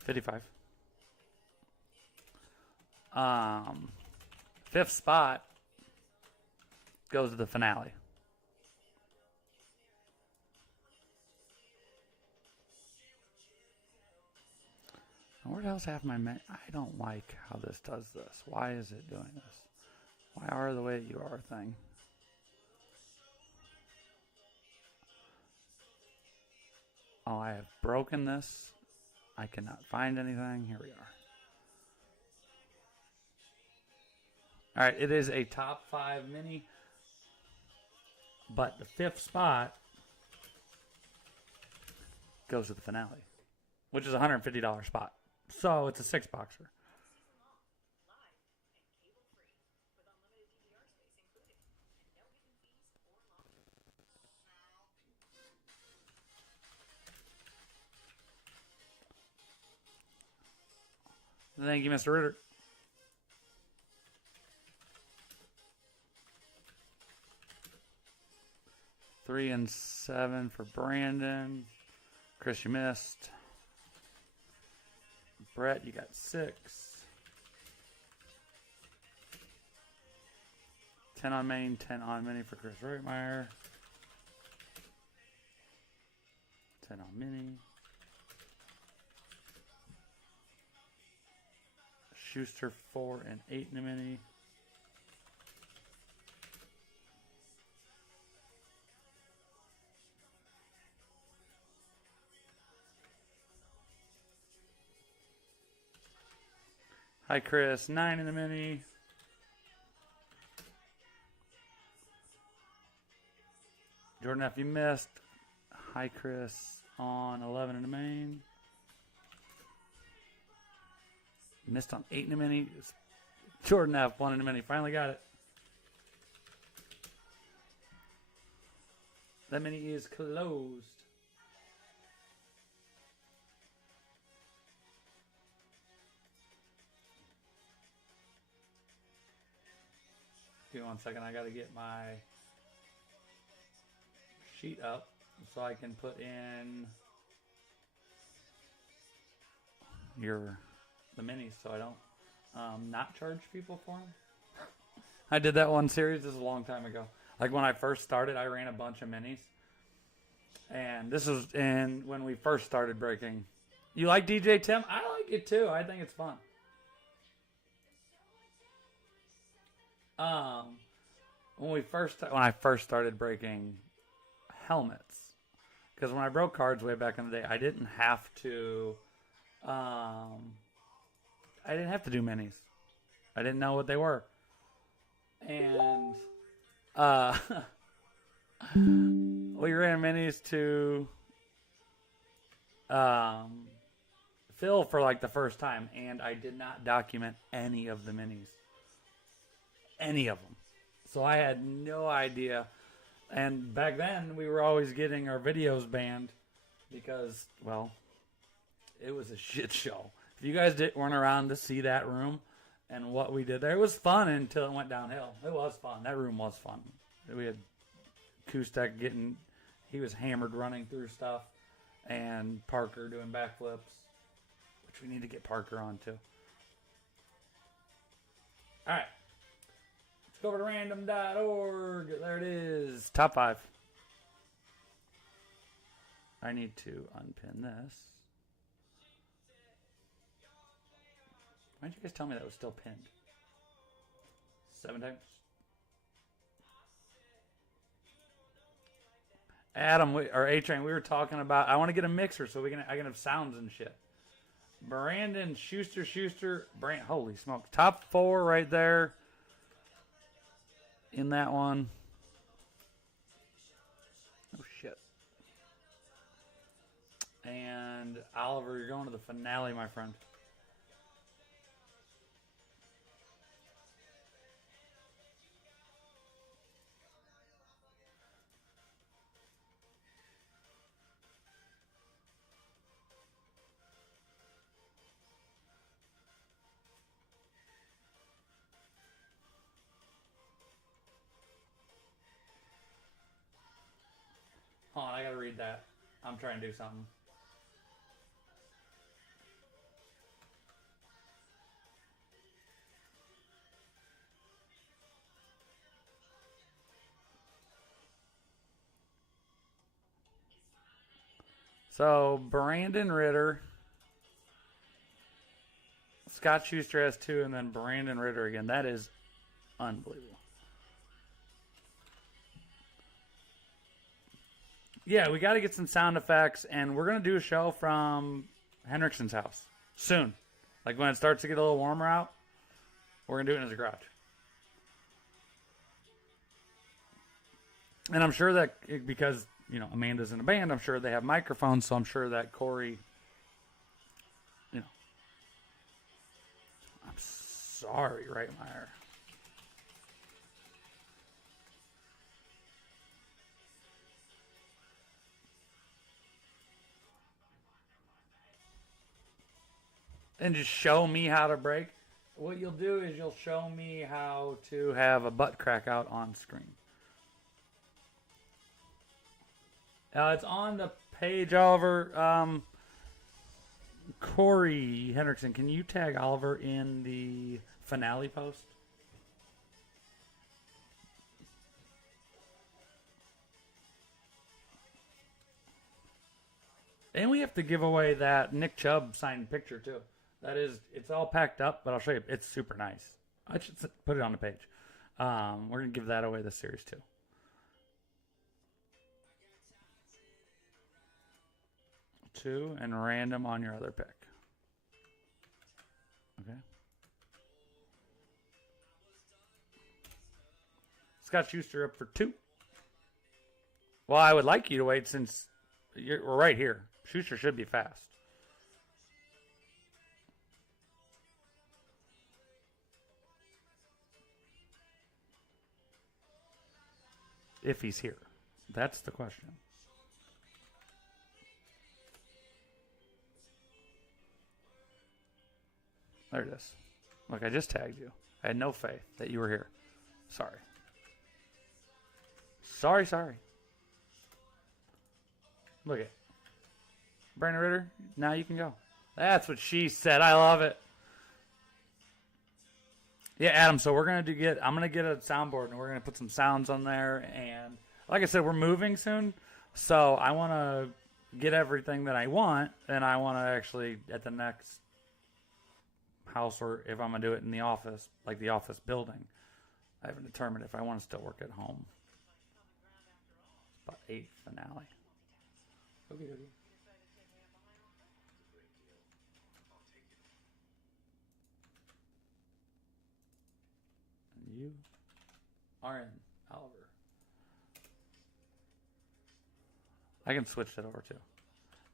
55. 5th spot goes to the finale. Where the hell's half my men? I don't like how this does this. Why is it doing this? Why are the way you are thing? Oh, I have broken this. I cannot find anything. Here we are. All right, it is a top 5 mini. But the 5th spot goes to the finale, which is a $150 spot. So it's a 6-boxer. Thank you, Mr. Ritter. Three and 7 for Brandon. Chris, you missed. Brett, you got 6. 10 on main, 10 on mini for Chris Reitmeyer. 10 on mini. Schuster 4 and 8 in the mini. Hi, Chris. 9 in the mini. Jordan F., you missed. Hi, Chris. On 11 in the main. Missed on 8 in the mini. Jordan F., 1 in the mini. Finally got it. That mini is closed. Give me 1 second. I got to get my sheet up so I can put in the minis so I don't not charge people for them. I did that one series. This is a long time ago. Like when I first started, I ran a bunch of minis. And this was when we first started breaking. You like DJ Tim? I like it too. I think it's fun. When I first started breaking helmets, because when I broke cards way back in the day, I didn't have to do minis. I didn't know what they were, and we ran minis to fill for like the first time, and I did not document any of the minis. Any of them. So I had no idea. And back then, we were always getting our videos banned because, well, it was a shit show. If you guys weren't around to see that room and what we did there, it was fun until it went downhill. It was fun. That room was fun. We had Kustek he was hammered running through stuff, and Parker doing backflips, which we need to get Parker on too. All right. Let's go over to random.org. There it is. Top 5. I need to unpin this. Why didn't you guys tell me that was still pinned? 7 times. Adam, or A-Train, we were talking about, I want to get a mixer so I can have sounds and shit. Brandon, Schuster, holy smoke. Top 4 right there. In that one. Oh, shit. And Oliver, you're going to the finale, my friend. Hold on, I gotta read that. I'm trying to do something. So, Brandon Ritter. Scott Schuster has 2, and then Brandon Ritter again. That is unbelievable. Yeah, we got to get some sound effects, and we're going to do a show from Henriksen's house soon. Like when it starts to get a little warmer out, we're going to do it in his garage. And I'm sure that because Amanda's in a band. I'm sure they have microphones, so I'm sure that Corey, I'm sorry, Reitmeyer. And just show me how to break. What you'll do is you'll show me how to have a butt crack out on screen. It's on the page, Oliver. Corey Hendrickson, can you tag Oliver in the finale post? And we have to give away that Nick Chubb signed picture too. It's all packed up, but I'll show you. It's super nice. I should put it on the page. We're going to give that away this series too. Two and random on your other pick. Okay. Scott Schuster up for 2. Well, I would like you to wait since we're right here. Schuster should be fast. If he's here. That's the question. There it is. Look, I just tagged you. I had no faith that you were here. Sorry. Sorry. Look at Brandon Ritter. Now you can go. That's what she said. I love it. Yeah, Adam, so I'm going to get a soundboard and we're going to put some sounds on there. And like I said, we're moving soon. So I want to get everything that I want. And I want to actually, at the next house, or if I'm going to do it in the office, like the office building, I haven't determined if I want to still work at home. About 8 finale. Okay. You are in, Oliver. I can switch that over too.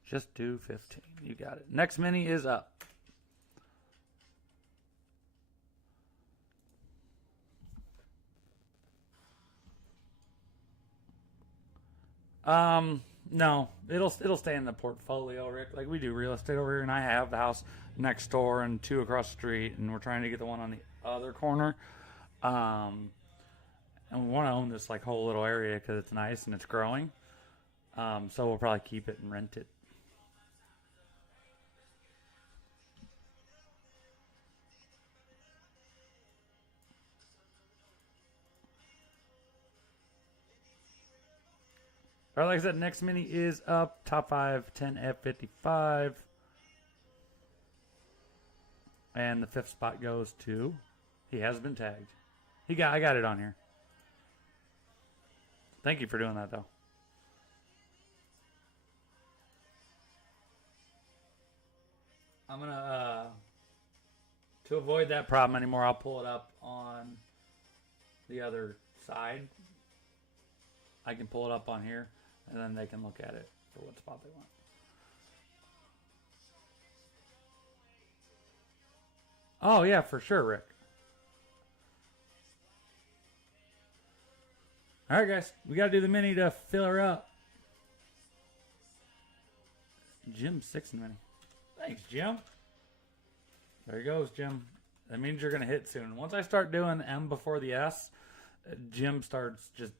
Just do 15. You got it. Next mini is up. No, it'll stay in the portfolio, Rick. Like we do real estate over here, and I have the house next door and 2 across the street, and we're trying to get the one on the other corner. And we want to own this like whole little area because it's nice and it's growing. So we'll probably keep it and rent it. All right, like I said, next mini is up. Top 5, 10 F55. And the 5th spot goes to... He has been tagged. I got it on here. Thank you for doing that, though. I'm going to avoid that problem anymore, I'll pull it up on the other side. I can pull it up on here, and then they can look at it for what spot they want. Oh, yeah, for sure, Rick. All right, guys. We got to do the mini to fill her up. Jim's 6 in the mini. Thanks, Jim. There he goes, Jim. That means you're going to hit soon. Once I start doing M before the S, Jim starts just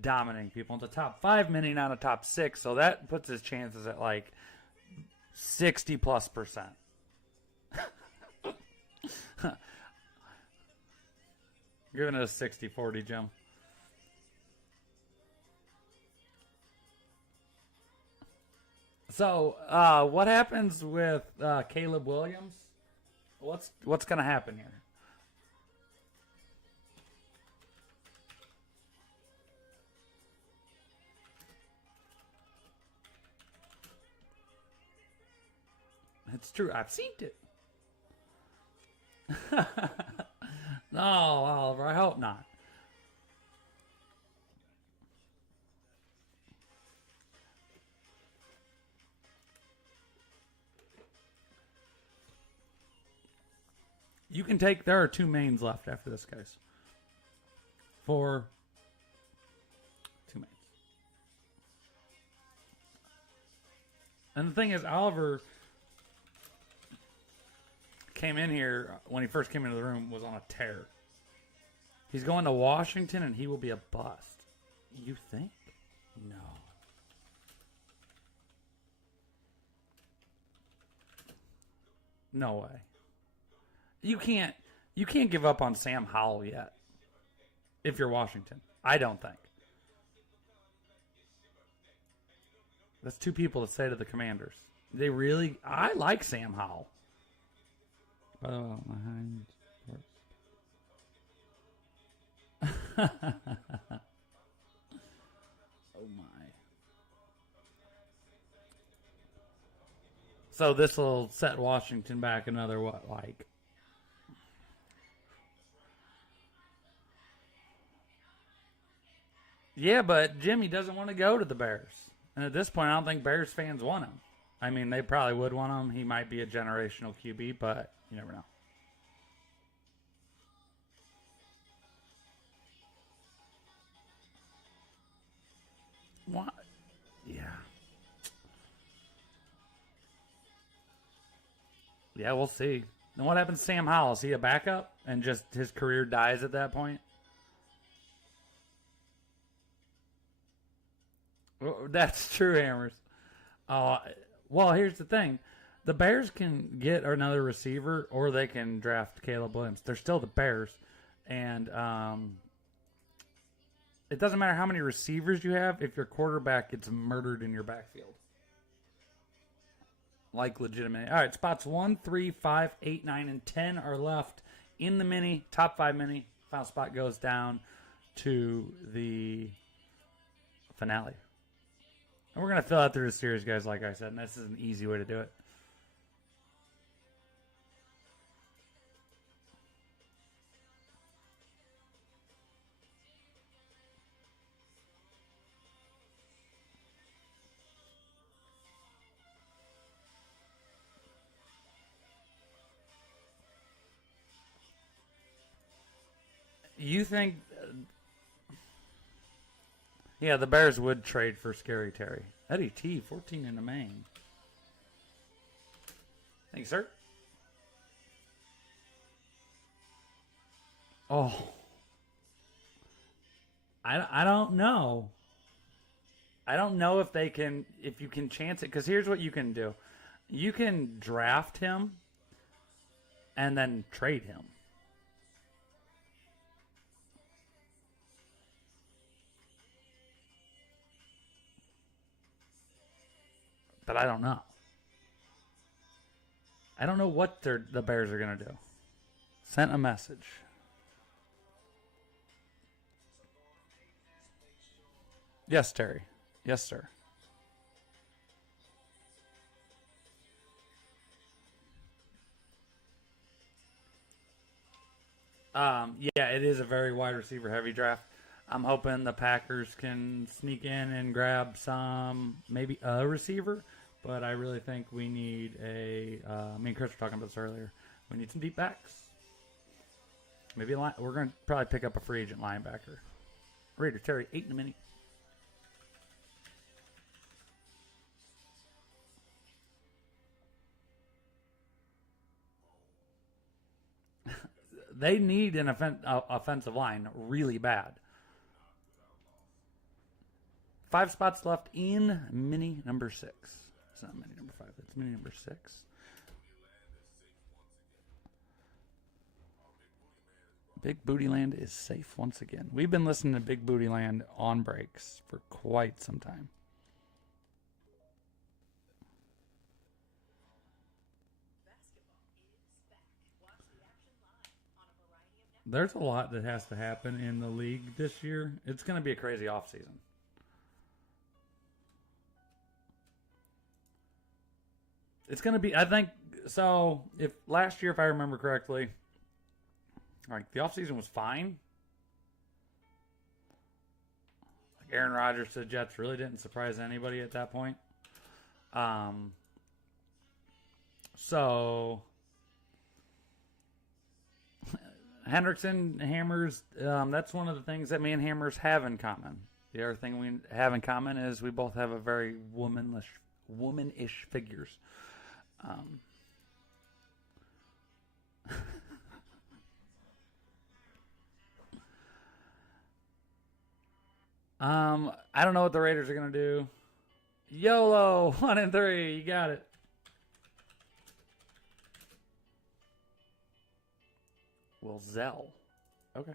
dominating people. It's a top 5 mini, not a top 6. So that puts his chances at like 60+%. Giving it a 60-40, Jim. So, what happens with Caleb Williams? What's going to happen here? It's true. I've seen it. No, Oliver, I hope not. You can take. There are 2 mains left after this, guys. 4. 2 mains. And the thing is, Oliver came in here when he first came into the room was on a tear. He's going to Washington and he will be a bust. You think? No. No way. You can't give up on Sam Howell yet. If you're Washington. I don't think. That's 2 people to say to the Commanders. They really I like Sam Howell. By the way, behind oh my. So this will set Washington back another what, like? Yeah, but Jimmy doesn't want to go to the Bears. And at this point, I don't think Bears fans want him. I mean, they probably would want him. He might be a generational QB, but you never know. What? Yeah. Yeah, we'll see. And what happens to Sam Howell? Is he a backup and just his career dies at that point? Well, that's true, Hammers. Well, here's the thing. The Bears can get another receiver or they can draft Caleb Williams. They're still the Bears. And it doesn't matter how many receivers you have if your quarterback gets murdered in your backfield. Like legitimate. All right, spots 1, 3, 5, 8, 9, and 10 are left in the mini. Top 5 mini. Final spot goes down to the finale. And we're going to fill out through the series, guys, like I said. And this is an easy way to do it. You think... yeah, the Bears would trade for Scary Terry. Eddie T, 14 in the main. Thank you, sir. Oh. I don't know. I don't know if they can... if you can chance it. Because here's what you can do. You can draft him and then trade him. But I don't know. I don't know what the Bears are going to do. Sent a message. Yes, Terry. Yes, sir. Yeah, it is a very wide receiver heavy draft. I'm hoping the Packers can sneak in and grab some, maybe a receiver. But I really think we need a. Me and Chris were talking about this earlier. We need some deep backs. Maybe we're going to probably pick up a free agent linebacker. Raider Terry, 8 in a minute. They need an offensive line really bad. 5 spots left in mini number 6. It's not mini number 5. It's mini number 6. Big Booty Land is safe once again. We've been listening to Big Booty Land on breaks for quite some time. There's a lot that has to happen in the league this year. It's going to be a crazy offseason. It's going to be, I think, so if last year, if I remember correctly, like the offseason was fine. Like Aaron Rodgers to the Jets really didn't surprise anybody at that point. So Hendrickson, Hammers, that's one of the things that me and Hammers have in common. The other thing we have in common is we both have a very womanish figures. I don't know what the Raiders are going to do. YOLO, 1 and 3, you got it. Will Zell. Okay.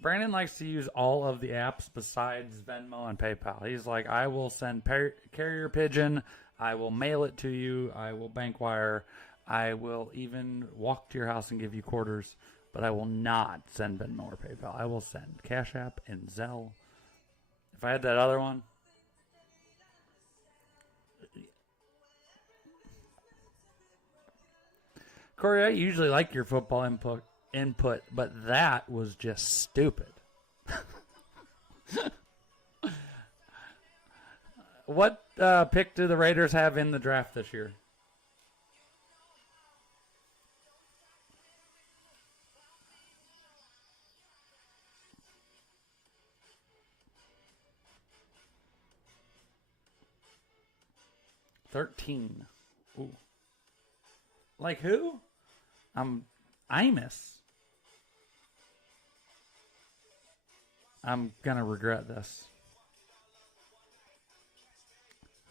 Brandon likes to use all of the apps besides Venmo and PayPal. He's like, I will send carrier pigeon. I will mail it to you. I will bank wire. I will even walk to your house and give you quarters. But I will not send Venmo or PayPal. I will send Cash App and Zelle. If I had that other one. Corey, I usually like your football input, but that was just stupid. What pick do the Raiders have in the draft this year? $13. Ooh. Like who? Imus. I'm going to regret this.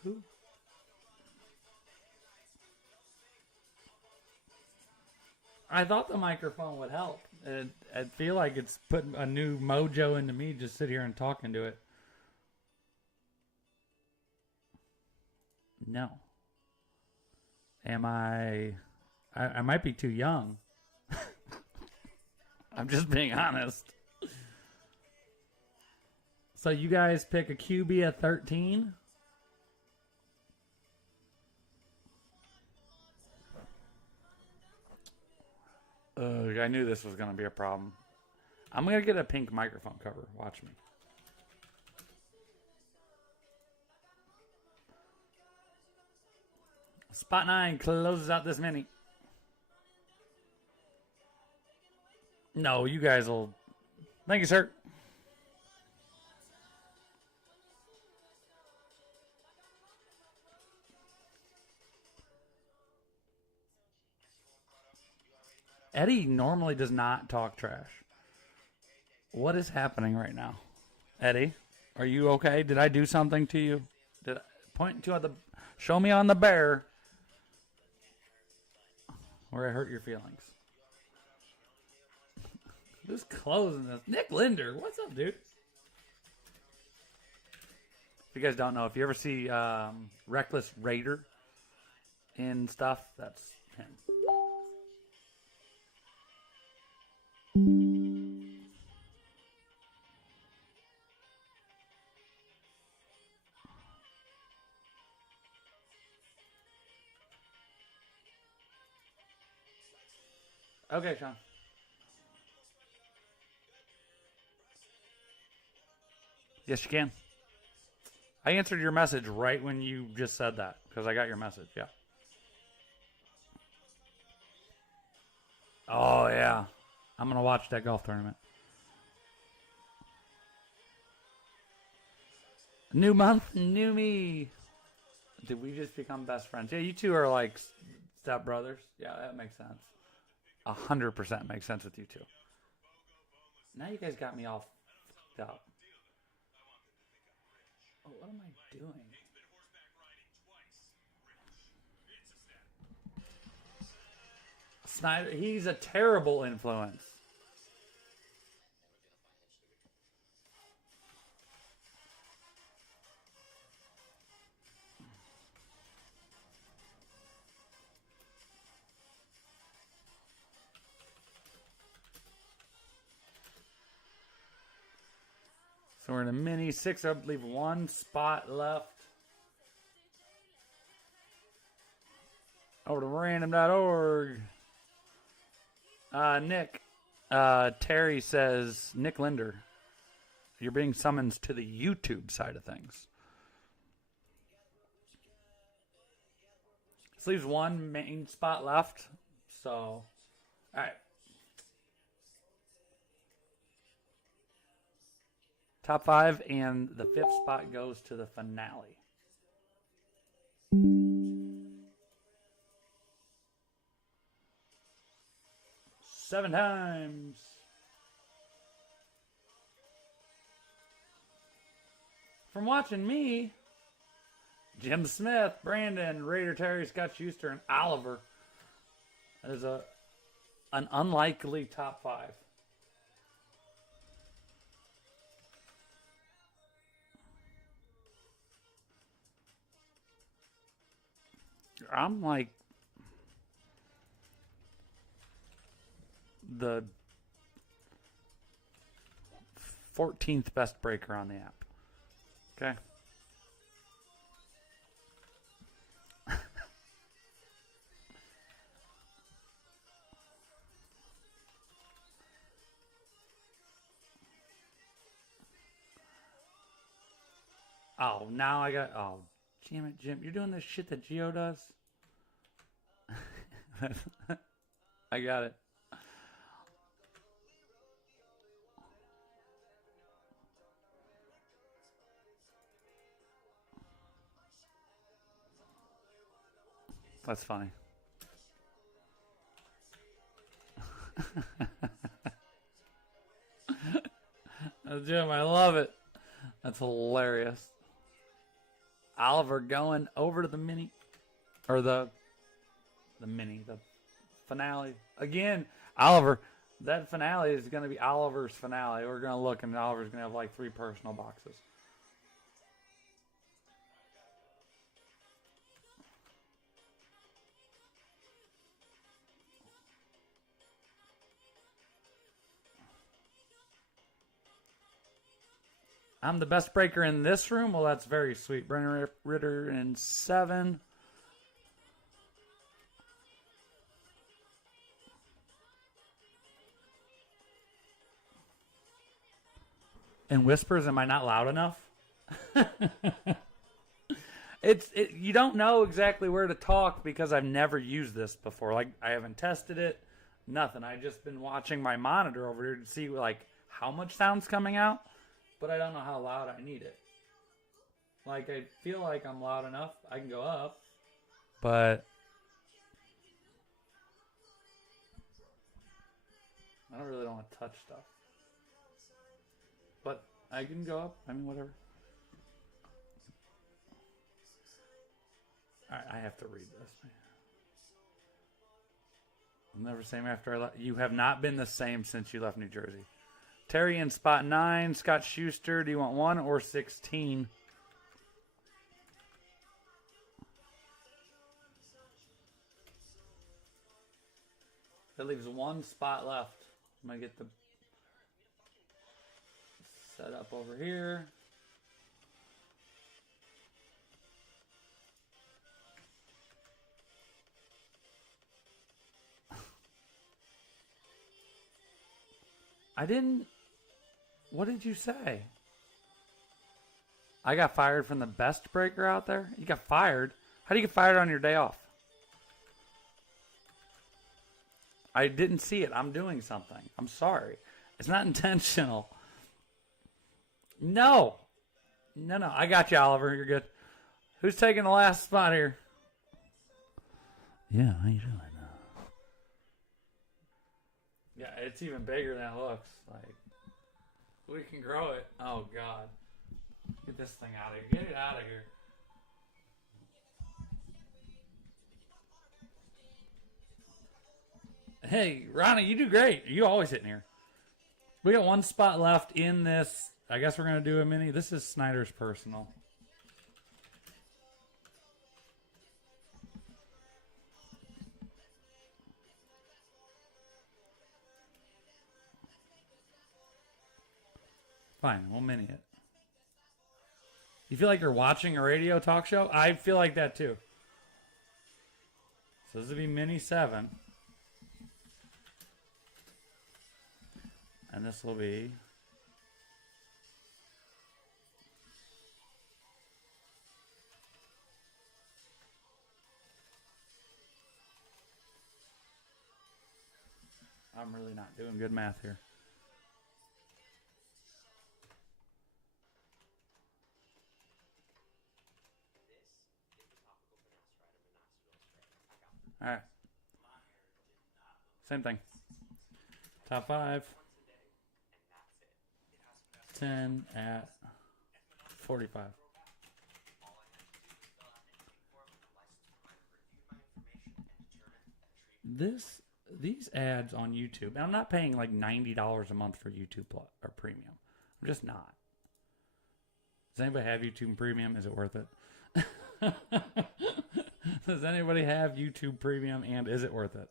Who? I thought the microphone would help. I feel like it's putting a new mojo into me just sit here and talking to it. No. Am I might be too young. I'm just being honest. So you guys pick a QB at 13? I knew this was going to be a problem. I'm going to get a pink microphone cover. Watch me. Spot 9 closes out this mini. No, you guys will. Thank you, sir. Eddie normally does not talk trash. What is happening right now? Eddie, are you okay? Did I do something to you? Did I point to the show me on the bear where I hurt your feelings? Who's closing this? Nick Linder. What's up, dude? If you guys don't know, if you ever see Reckless Raider in stuff, that's him. Okay, Sean. Yes, you can. I answered your message right when you just said that because I got your message. Yeah. Oh, yeah. I'm going to watch that golf tournament. New month, new me. Did we just become best friends? Yeah, you two are like step brothers. Yeah, that makes sense. 100% makes sense with you two. Now you guys got me all f***ed up. Oh, what am I doing? Snyder, he's a terrible influence. So we're in a mini 6. I believe 1 spot left. Over to random.org. Nick. Terry says, Nick Linder, you're being summoned to the YouTube side of things. This leaves one main spot left. So, all right. Top 5, and the 5th spot goes to the finale. Seven times. From watching me, Jim Smith, Brandon, Raider Terry, Scott Schuster, and Oliver. That is an unlikely top 5. I'm like the 14th best breaker on the app. Okay. Oh, now I got... Oh, damn it, Jim. You're doing this shit that Geo does? I got it. That's funny. Jim, I love it. That's hilarious. Oliver going over to the mini, or the finale again. Oliver, that finale is going to be Oliver's finale. We're going to look, and Oliver's going to have like 3 personal boxes. I'm the best breaker in this room. Well, that's very sweet. Brennan Ritter in 7. And whispers, am I not loud enough? You don't know exactly where to talk because I've never used this before. Like, I haven't tested it, nothing. I've just been watching my monitor over here to see like how much sound's coming out, but I don't know how loud I need it. Like, I feel like I'm loud enough. I can go up, but I don't really want to touch stuff. But I can go up. I mean, whatever. Alright, I have to read this. I'll never the same after I left. You have not been the same since you left New Jersey. Terry in spot 9. Scott Schuster, do you want 1 or 16? That leaves 1 spot left. I'm going to get the set up over here. I didn't... What did you say? I got fired from the best breaker out there? You got fired? How do you get fired on your day off? I didn't see it. I'm doing something. I'm sorry. It's not intentional. No. No. I got you, Oliver. You're good. Who's taking the last spot here? Yeah, how you doing? Yeah, it's even bigger than it looks. Like, we can grow it. Oh, God. Get this thing out of here. Get it out of here. Hey, Ronnie, you do great. You always hitting here. We got 1 spot left in this. I guess we're going to do a mini. This is Snyder's personal. Fine, we'll mini it. You feel like you're watching a radio talk show? I feel like that too. So this will be mini 7. And this will be... I'm really not doing good math here. All right. Same thing. Top 5. 10 at 45. These ads on YouTube, and I'm not paying like $90 a month for YouTube Plus or Premium. I'm just not. Does anybody have YouTube Premium? Is it worth it? Does anybody have YouTube Premium, and is it worth it?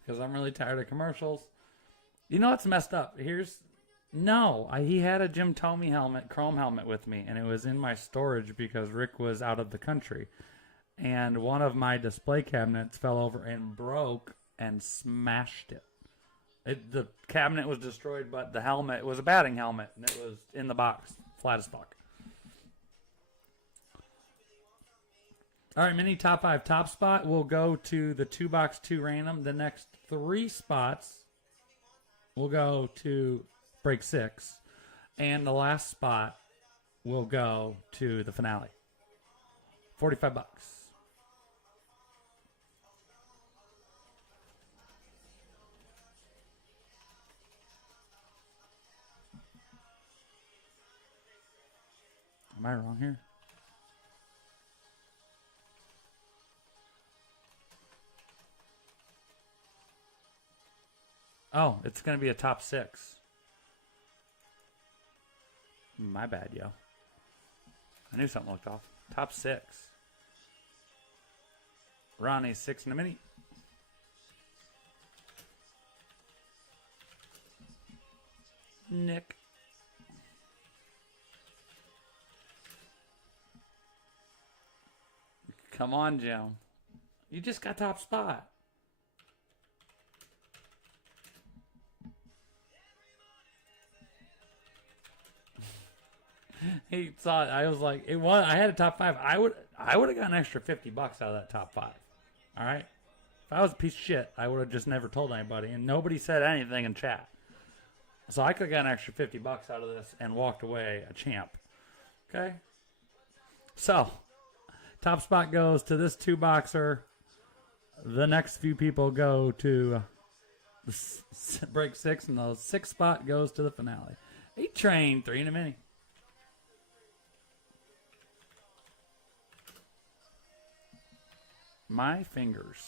Because I'm really tired of commercials. You know what's messed up? He had a Jim Thome helmet, chrome helmet with me, and it was in my storage because Rick was out of the country. And one of my display cabinets fell over and broke and smashed it. The cabinet was destroyed, but the helmet was a batting helmet, and it was in the box, flat as fuck. All right, mini top 5. Top spot will go to the 2-box 2 random. The next 3 spots will go to break 6. And the last spot will go to the finale. $45. Am I wrong here? Oh, it's going to be a top 6. My bad, yo. I knew something looked off. Top 6. Ronnie, 6 in a mini. Nick. Come on, Jim. You just got top spot. He saw it. I was like, it was. I had a top 5. I would have got an extra $50 out of that top 5. All right. If I was a piece of shit, I would have just never told anybody, and nobody said anything in chat. So I could have got an extra $50 out of this and walked away a champ. Okay. So, top spot goes to this 2-boxer. The next few people go to break 6, and the 6th spot goes to the finale. 8 train, 3 in a mini. My fingers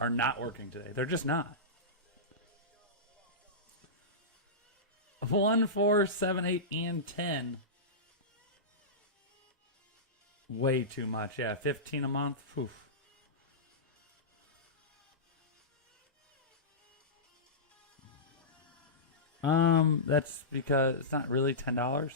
are not working today. They're just not. 1, 4, 7, 8, and 10. Way too much. Yeah, 15 a month. Oof. That's because it's not really $10.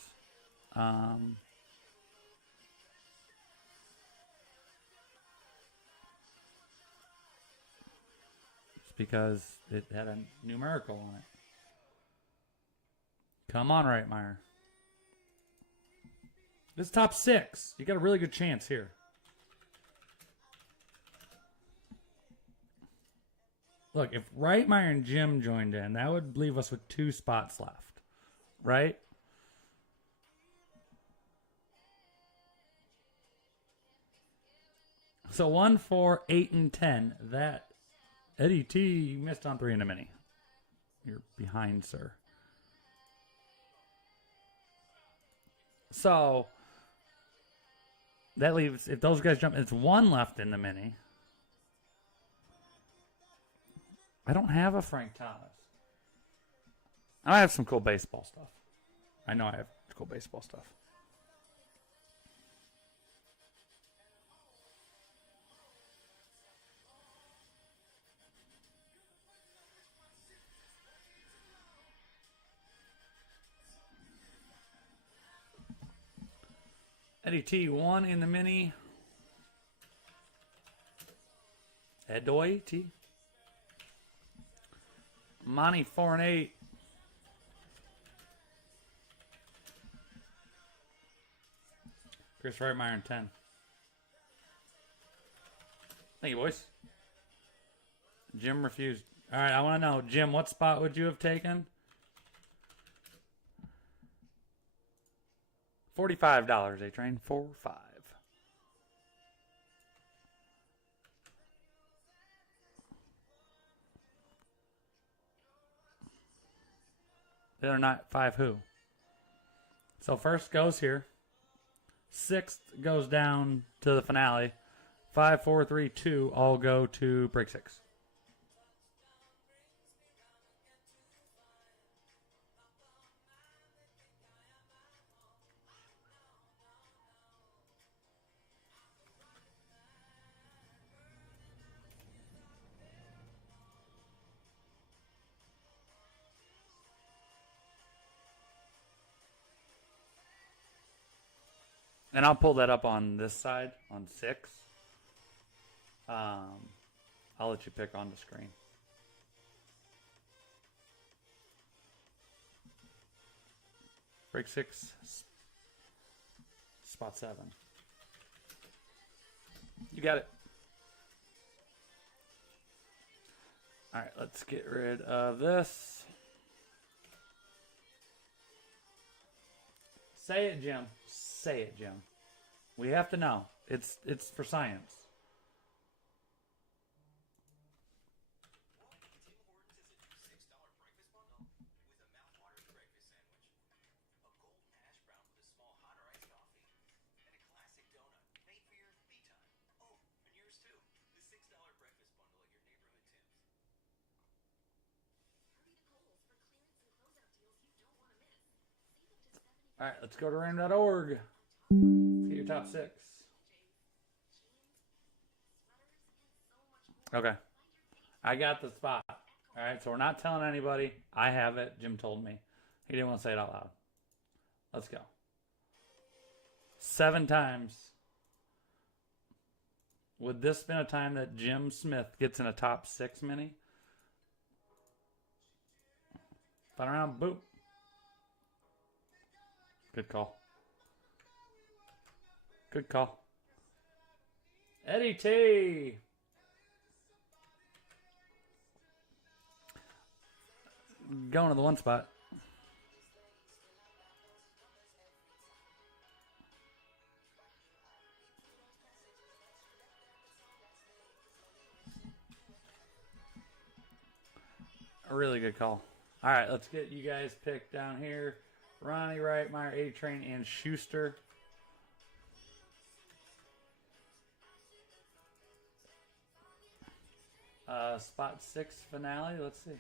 Because it had a numerical on it. Come on, Reitmeyer. This is top 6. You got a really good chance here. Look, if Reitmeyer and Jim joined in, that would leave us with 2 spots left. Right? So 1, 4, 8, and 10. That Eddie T, you missed on 3 in a mini. You're behind, sir. So that leaves, if those guys jump, it's 1 left in the mini. I don't have a Frank Thomas. I have some cool baseball stuff. I know I have cool baseball stuff. Eddie T, 1 in the mini. Edoy T. Monty, 4 and 8. Chris Reitmeyer and 10. Thank you, boys. Jim refused. All right, I want to know, Jim, what spot would you have taken? $45, A-Train. 4-5. They're not 5 who? So first goes here. Sixth goes down to the finale. 5, 4, 3, 2 all go to break 6. And I'll pull that up on this side, on 6. I'll let you pick on the screen. Break 6, spot 7. You got it. All right, let's get rid of this. Say it, Jim. Say it, Jim. We have to know. It's for science. All right, let's go to random.org. Let's get your top 6. Okay. I got the spot. All right, so we're not telling anybody. I have it. Jim told me. He didn't want to say it out loud. Let's go. 7 times. Would this been a time that Jim Smith gets in a top 6 mini? Final round, boop. Good call. Good call. Eddie T. Going to the 1 spot. A really good call. All right, let's get you guys picked down here. Ronnie, Reitmeyer, A-Train, and Schuster. Spot 6 finale. Let's see.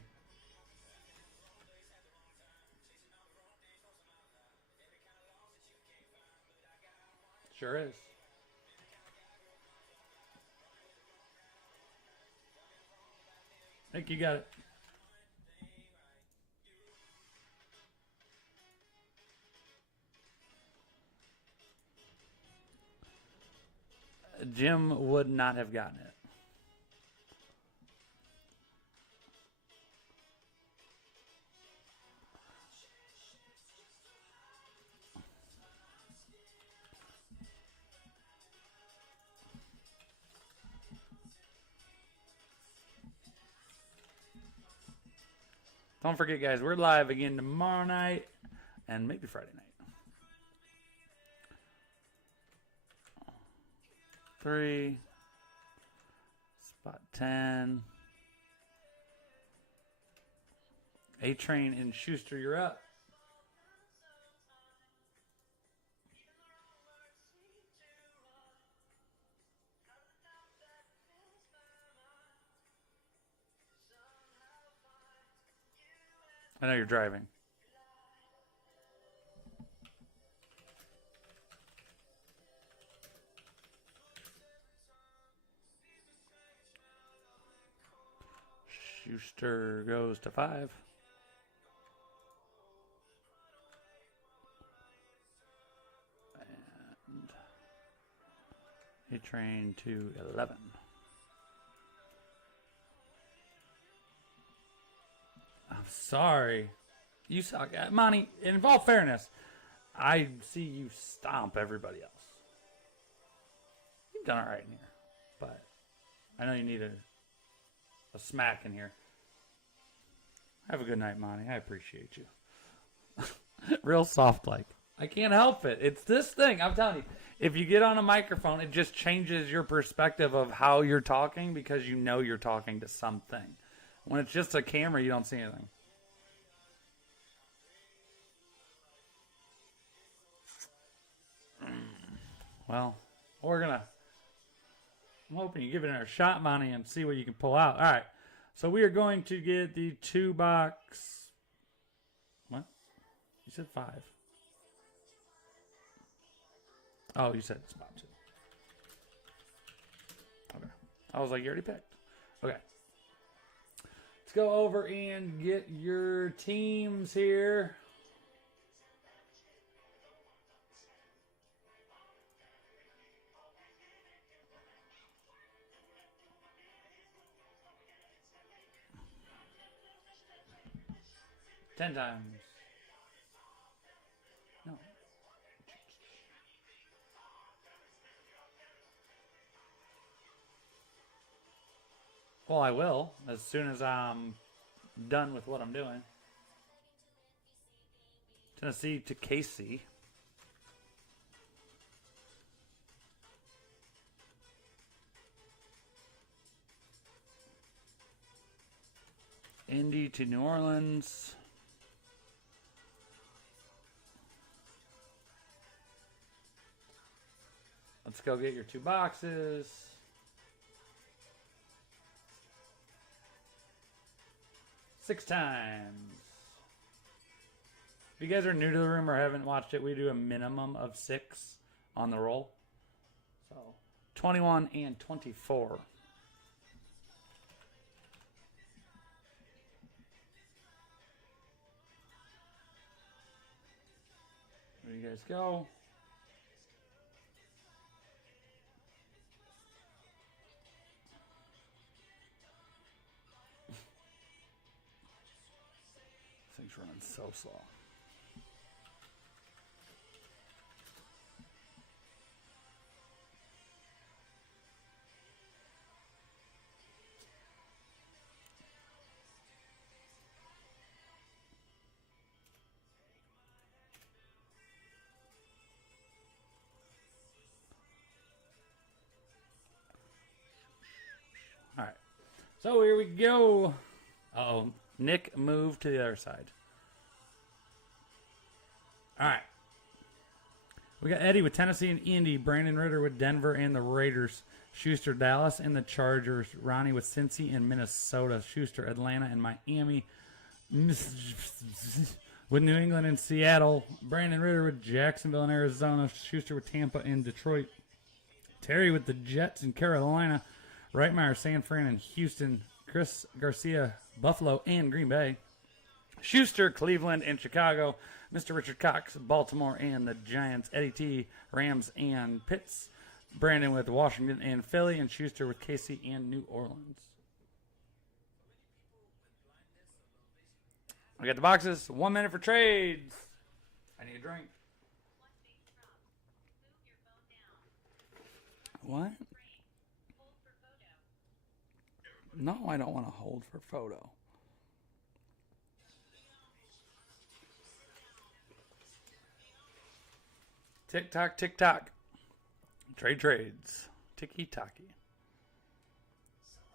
Sure is. I think you got it. Jim would not have gotten it. Don't forget, guys, we're live again tomorrow night and maybe Friday night. 3, spot 10. A-Train and Schuster, you're up. I know you're driving. Schuster goes to 5. And A-Train to 11. I'm sorry. You suck. Monty, in all fairness, I see you stomp everybody else. You've done all right in here. But I know you need a smack in here. Have a good night, Monty. I appreciate you. Real soft like. I can't help it. It's this thing. I'm telling you. If you get on a microphone, it just changes your perspective of how you're talking because you know you're talking to something. When it's just a camera, you don't see anything. Well, I'm hoping you give it a shot, Monty, and see what you can pull out. All right. So we are going to get the 2-box. What? You said 5. Oh, you said spot 2. Okay. I was like, you already picked. Okay. Let's go over and get your teams here. Ten times. No. Well, I will as soon as I'm done with what I'm doing. Tennessee to Casey. Indy to New Orleans. Let's go get your 2 boxes. Six times. If you guys are new to the room or haven't watched it, we do a minimum of 6 on the roll. So 21 and 24. There you guys go. This thing's running so slow. All right. So here we go. Uh-oh. Nick moved to the other side. All right. We got Eddie with Tennessee and Indy. Brandon Ritter with Denver and the Raiders. Schuster, Dallas and the Chargers. Ronnie with Cincy and Minnesota. Schuster, Atlanta and Miami. With New England and Seattle. Brandon Ritter with Jacksonville and Arizona. Schuster with Tampa and Detroit. Terry with the Jets and Carolina. Reitmeyer, San Fran and Houston. Chris Garcia, Buffalo and Green Bay. Schuster, Cleveland and Chicago. Mr. Richard Cox, Baltimore and the Giants. Eddie T, Rams and Pitts. Brandon with Washington and Philly. And Schuster with KC and New Orleans. I got the boxes. 1 minute for trades. I need a drink. What? No, I don't want to hold for photo. Tick tock, tick tock. Trades. Ticky tocky.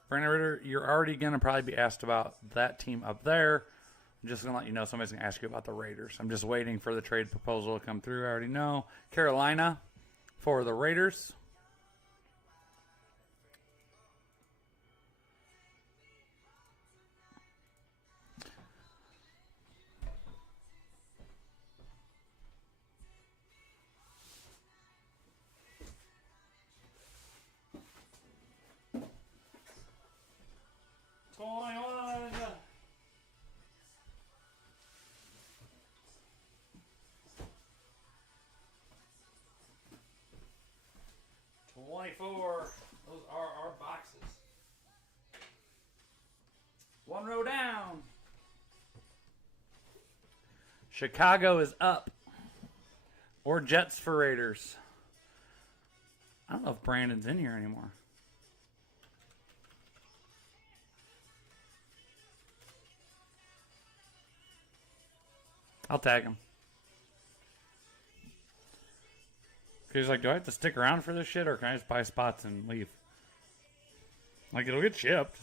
Brandon Ritter, you're already going to probably be asked about that team up there. I'm just going to let you know somebody's going to ask you about the Raiders. I'm just waiting for the trade proposal to come through. I already know. Carolina for the Raiders. Going on. 24. Those are our boxes. 1 row down. Chicago is up. Or Jets for Raiders. I don't know if Brandon's in here anymore. I'll tag him. He's like, do I have to stick around for this shit, or can I just buy spots and leave? Like, it'll get shipped.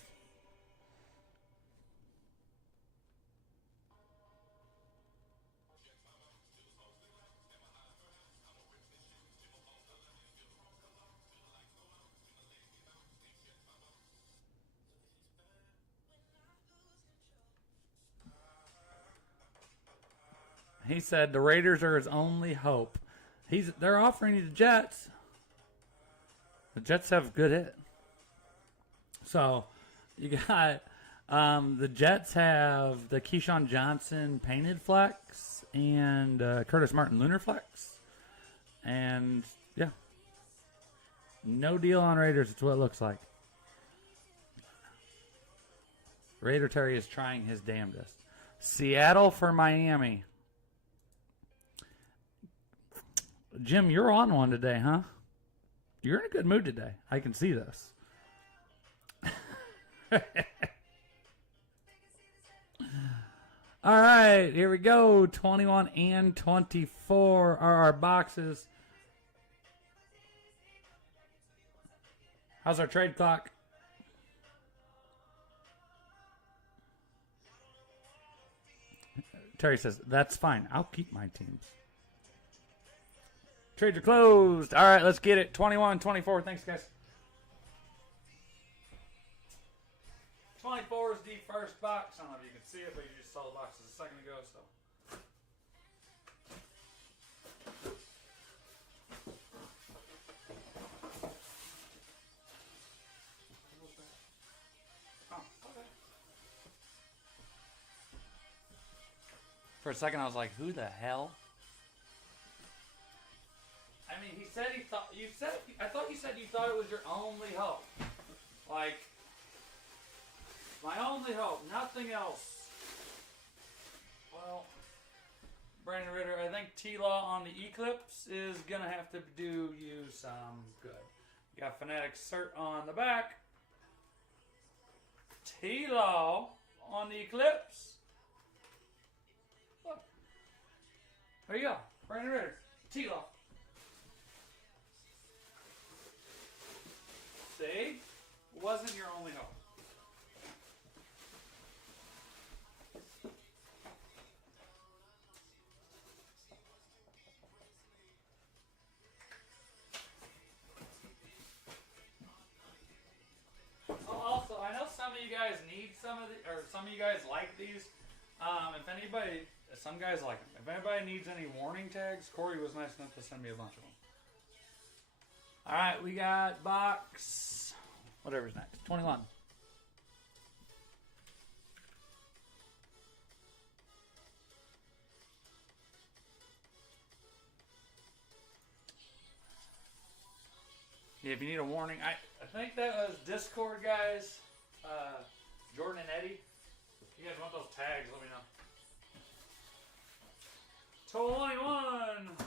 He said the Raiders are his only hope. They're offering you the Jets. The Jets have a good hit. So you got the Jets have the Keyshawn Johnson painted flex and Curtis Martin lunar flex. And yeah. No deal on Raiders. It's what it looks like. Raider Terry is trying his damnedest. Seattle for Miami. Jim, you're on one today, huh? You're in a good mood today. I can see this. All right, here we go. 21 and 24 are our boxes. How's our trade clock? Terry says, that's fine. I'll keep my teams. Trades are closed. All right, let's get it. 21, 24. Thanks, guys. 24 is the first box. I don't know if you can see it, but you just saw the boxes a second ago, so. Oh, okay. For a second, I was like, who the hell? I mean, he said he thought, I thought you said you thought it was your only hope. Like, my only hope, nothing else. Well, Brandon Ritter, I think T-Law on the Eclipse is going to have to do you some good. You got Fanatic Cert on the back. T-Law on the Eclipse. Look. There you go. Brandon Ritter. T-Law. See? Wasn't your only hope. Also, I know some of you guys need some of the, or some of you guys like these. If anybody, some guys like them. If anybody needs any warning tags, Corey was nice enough to send me a bunch of them. All right, we got box, whatever's next, 21. Yeah, if you need a warning, I think that was Discord guys, Jordan and Eddie. If you guys want those tags, let me know. 21.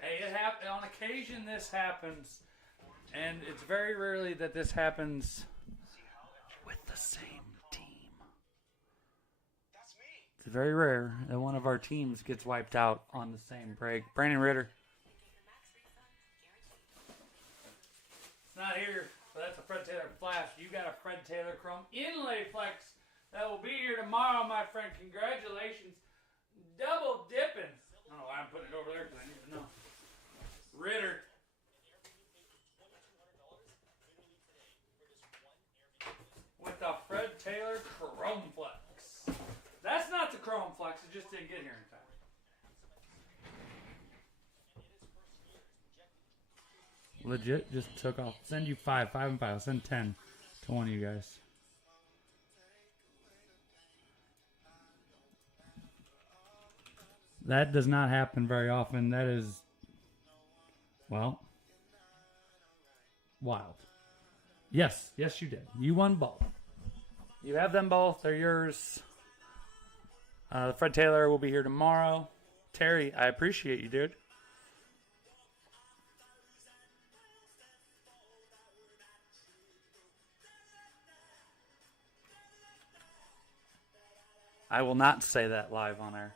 Hey, it happens. On occasion, this happens, and it's very rarely that this happens with the same team. It's very rare that one of our teams gets wiped out on the same break. Brandon Ritter. It's not here, but that's a Fred Taylor Flash. You got a Fred Taylor Chrome Inlay Flex that will be here tomorrow, my friend. Congratulations. Double dipping. I don't know why I'm putting it over there because I need to know. Ritter. With the Fred Taylor Chrome Flex. That's not the Chrome Flex. It just didn't get here in time. Legit just took off. Send you 5 and 5. I'll send 10 to one of you guys. That does not happen very often. That is, well, wild. Yes, you did. You won both. You have them both. They're yours. Fred Taylor will be here tomorrow. Terry, I appreciate you, dude. I will not say that live on air.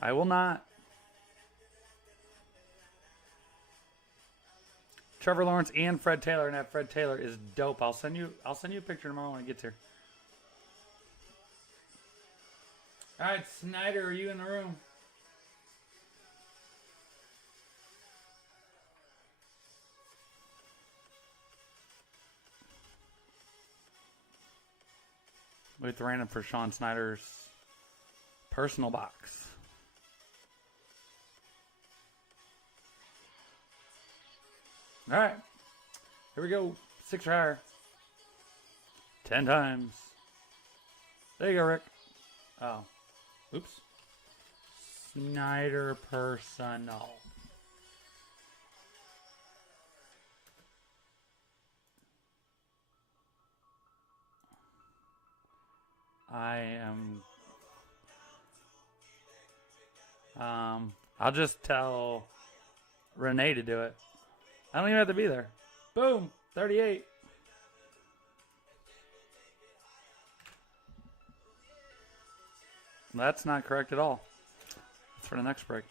I will not. Trevor Lawrence and Fred Taylor, and that Fred Taylor is dope. I'll send you a picture tomorrow when it gets here. All right, Snyder, are you in the room? With random for Sean Snyder's personal box. All right. Here we go. 6 or higher. 10 times. There you go, Rick. Oh. Oops. Snyder personal. I'll just tell Renee to do it. I don't even have to be there. Boom. 38. That's not correct at all. That's for the next break.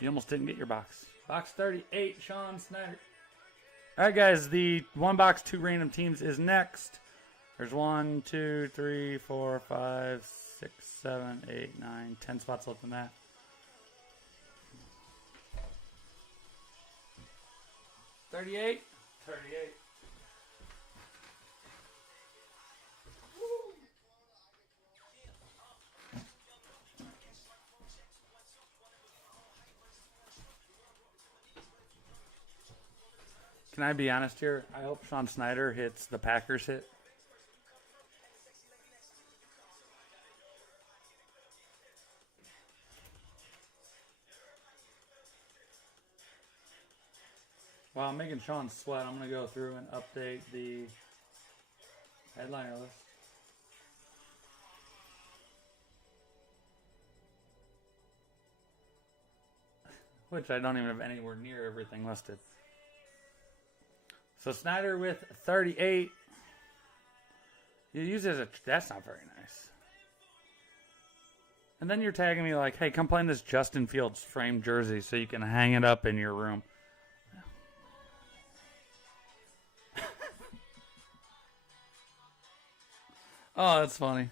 You almost didn't get your box. Box 38, Sean Snyder. All right, guys. The 1 box, 2 random teams is next. There's 1, 2, 3, 4, 5, 6, 7, 8, 9, 10 spots left in that. $38. Can I be honest here? I hope Sean Snyder hits the Packers hit. While I'm making Sean sweat, I'm going to go through and update the headliner list. Which I don't even have anywhere near everything listed. So Snyder with 38. You use it as a... That's not very nice. And then you're tagging me like, hey, come play in this Justin Fields framed jersey so you can hang it up in your room. Oh, that's funny.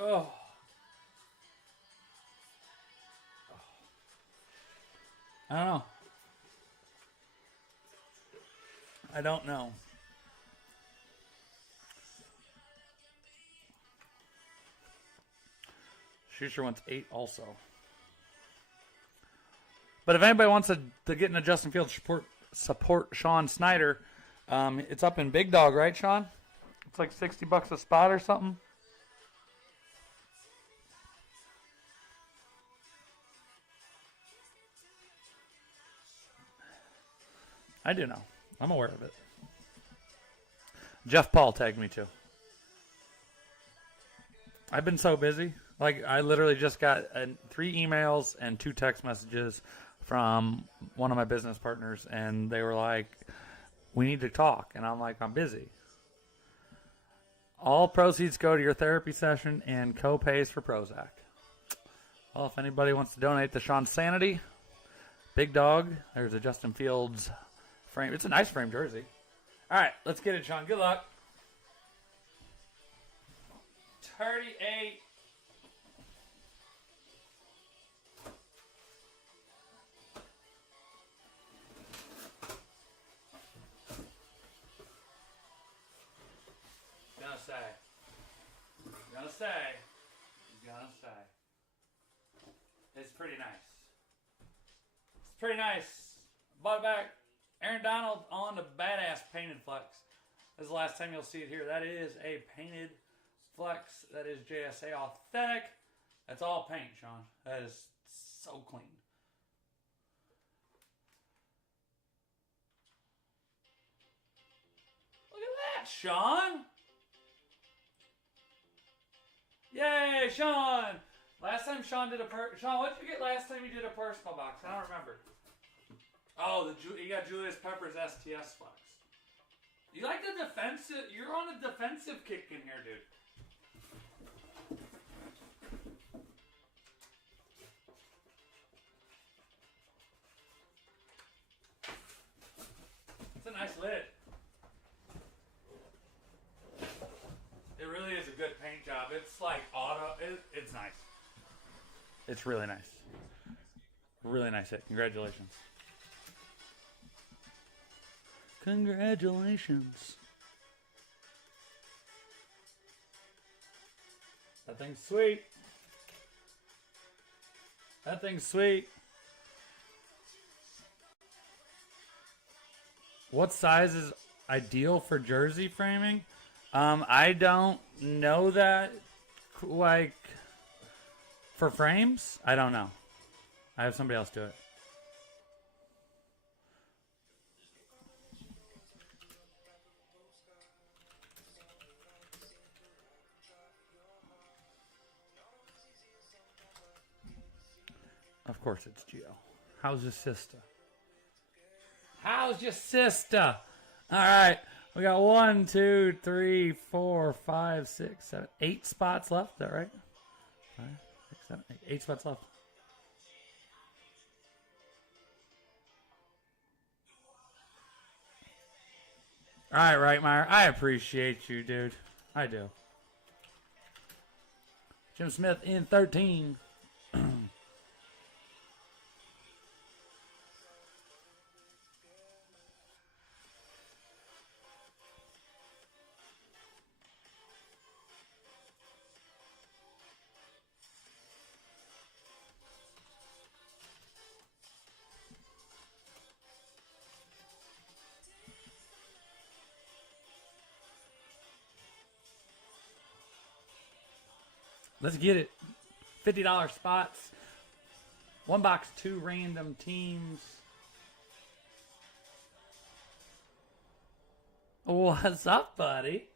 Oh. I don't know. I don't know. Schuster wants 8 also. But if anybody wants to get into Justin Fields, support Sean Snyder. It's up in Big Dog, right, Sean? It's like $60 a spot or something. I do know. I'm aware of it. Jeff Paul tagged me too. I've been so busy. Like, I literally just got 3 emails and 2 text messages from one of my business partners, and they were like, we need to talk. And I'm like, I'm busy. All proceeds go to your therapy session and co-pays for Prozac. Well, if anybody wants to donate to Sean's sanity, Big Dog, there's a Justin Fields frame. It's a nice frame jersey. All right, let's get it, Sean. Good luck. 38. Gonna say. It's pretty nice. It's pretty nice. Bought it back. Aaron Donald on the badass painted flex. This is the last time you'll see it here. That is a painted flex. That is JSA authentic. That's all paint, Sean. That is so clean. Look at that, Sean. Yay, Sean! Last time Sean did Sean, what did you get last time you did a personal box? I don't remember. Oh, you got Julius Pepper's STS box. You like the defensive? You're on a defensive kick in here, dude. It's a nice lid. It really is a good paint job. It's like auto. It's nice. It's really nice. Really nice hit. Congratulations. Congratulations. That thing's sweet. That thing's sweet. What size is ideal for jersey framing? I don't know that. Like, for frames? I don't know. I have somebody else do it. Of course it's Gio. How's your sister? How's your sister? All right. We got 1, 2, 3, 4, 5, 6, 7, 8 spots left. Is that right? 5, 6, 7, 8. 8 spots left. All right, Reitmeyer. I appreciate you, dude. I do. Jim Smith in 13. Let's get it. $50 spots. 1 box, 2 random teams. What's up, buddy?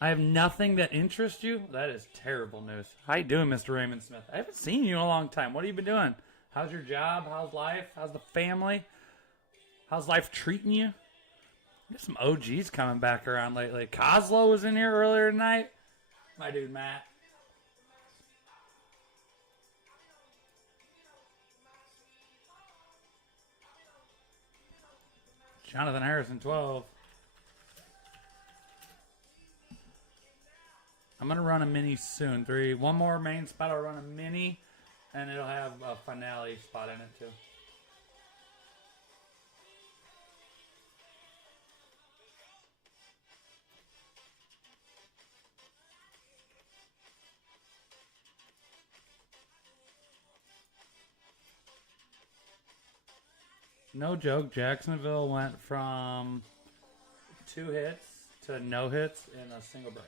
I have nothing that interests you? That is terrible news. How you doing, Mr. Raymond Smith? I haven't seen you in a long time. What have you been doing? How's your job? How's life? How's the family? How's life treating you? There's some OGs coming back around lately. Kozlo was in here earlier tonight. My dude, Matt. Jonathan Harrison, 12. I'm going to run a mini soon. 3. One more main spot. I'll run a mini, and it'll have a finale spot in it, too. No joke, Jacksonville went from 2 hits to no hits in a single break.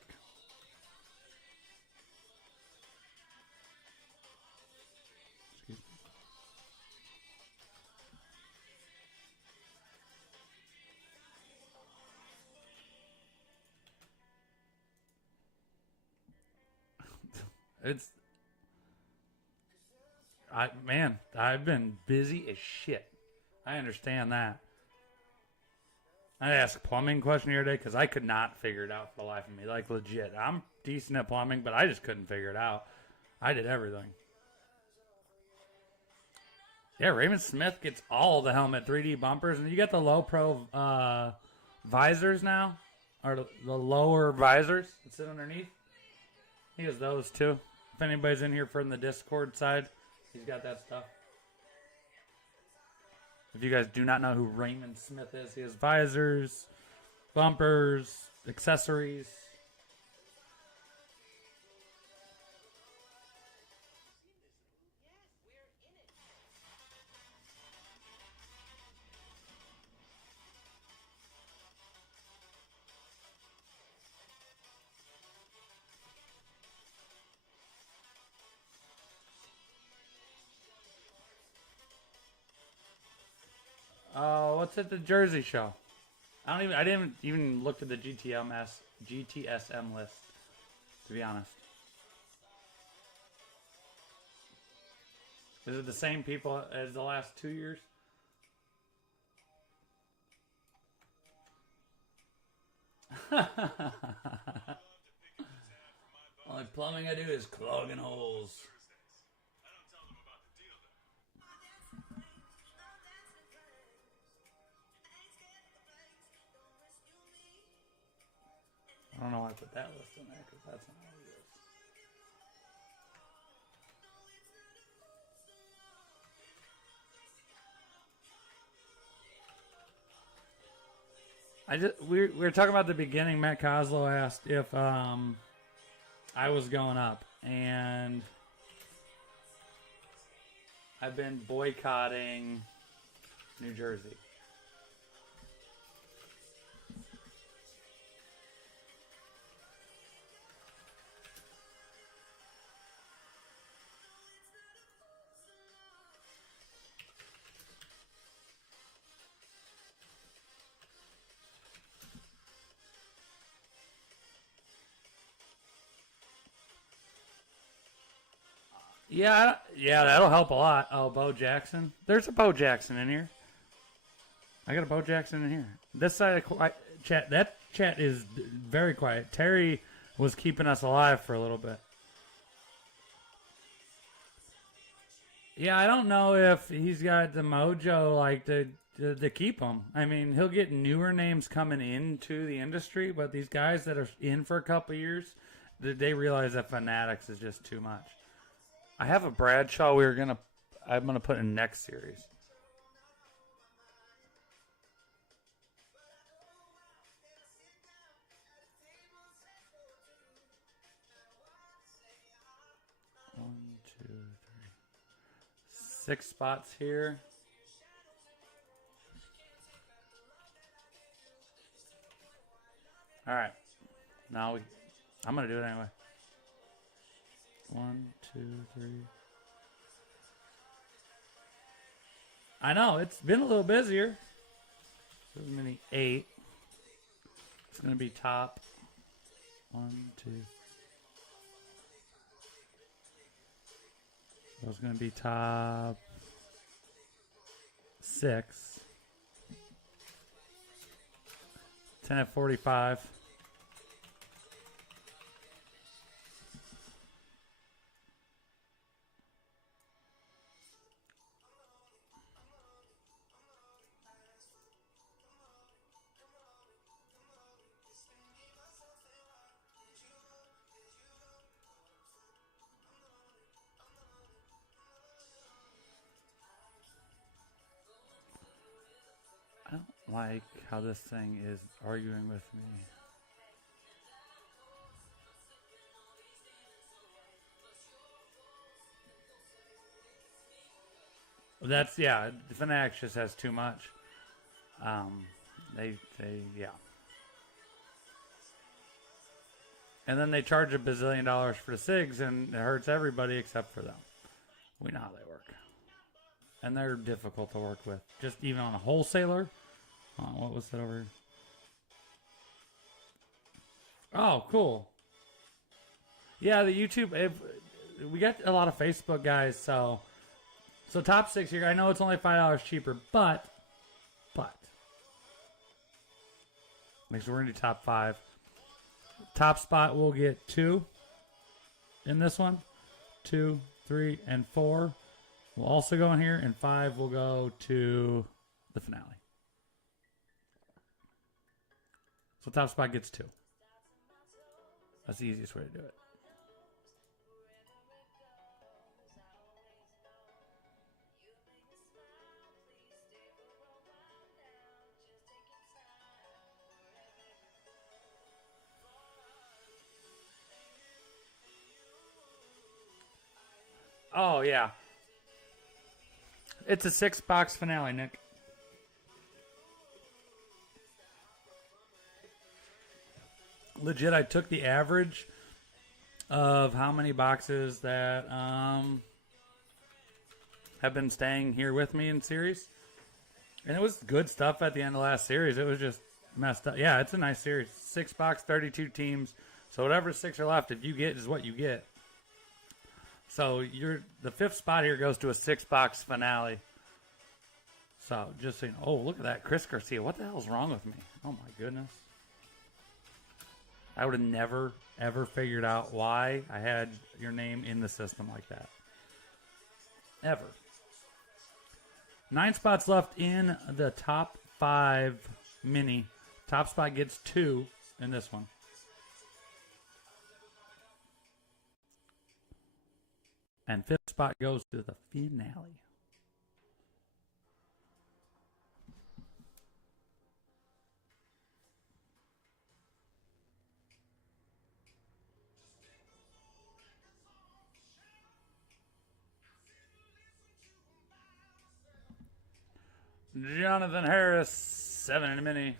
I've been busy as shit. I understand that. I asked a plumbing question the other day because I could not figure it out for the life of me. Like, legit. I'm decent at plumbing, but I just couldn't figure it out. I did everything. Yeah, Raymond Smith gets all the helmet 3D bumpers, and you got the low pro visors now, or the lower visors that sit underneath. He has those too. If anybody's in here from the Discord side, he's got that stuff. If you guys do not know who Raymond Smith is, he has visors, bumpers, accessories. What's at the Jersey show? I didn't even look at the GTSM list, to be honest. Is it the same people as the last 2 years? Only plumbing I do is clogging holes. I don't know why I put that list in there because that's not what it is. We were talking about the beginning. Matt Kozlow asked if I was going up, and I've been boycotting New Jersey. Yeah, that'll help a lot. Oh, Bo Jackson. There's a Bo Jackson in here. I got a Bo Jackson in here. This side of chat, that chat is very quiet. Terry was keeping us alive for a little bit. Yeah, I don't know if he's got the mojo like to keep him. I mean, he'll get newer names coming into the industry, but these guys that are in for a couple years, they realize that Fanatics is just too much. I have a Bradshaw I'm gonna put in next series. One, two, three. 6 spots here. All right. Now I'm gonna do it anyway. 1, 2, 3. I know it's been a little busier. So many 8. It's gonna be top 1, 2. So it's gonna be top 6. 10 at 45. I don't like how this thing is arguing with me. That's the Fanatics just has too much. They yeah. And then they charge $1 bazillion for the SIGs, and it hurts everybody except for them. We know how they work, and they're difficult to work with. Just even on a wholesaler. What was that over here? Oh, cool. Yeah, the YouTube. We got a lot of Facebook guys, so top 6 here. I know it's only $5 cheaper, but makes we're gonna do top 5. Top spot we'll get 2 in this one. 2, 3, and 4 will also go in here, and 5 will go to the finale. So top spot gets 2. That's the easiest way to do it. Oh, yeah. It's a 6-box finale, Nick. Legit, I took the average of how many boxes that have been staying here with me in series. And it was good stuff at the end of last series. It was just messed up. Yeah, it's a nice series. 6-box, 32 teams. So whatever 6 are left, if you get is what you get. So the fifth spot here goes to a 6-box finale. So just so you know, oh, look at that, Chris Garcia. What the hell's wrong with me? Oh my goodness. I would have never, ever figured out why I had your name in the system like that. Ever. 9 spots left in the top 5 mini. Top spot gets 2 in this one. And 5th spot goes to the finale. Jonathan Harris, 7 in a mini.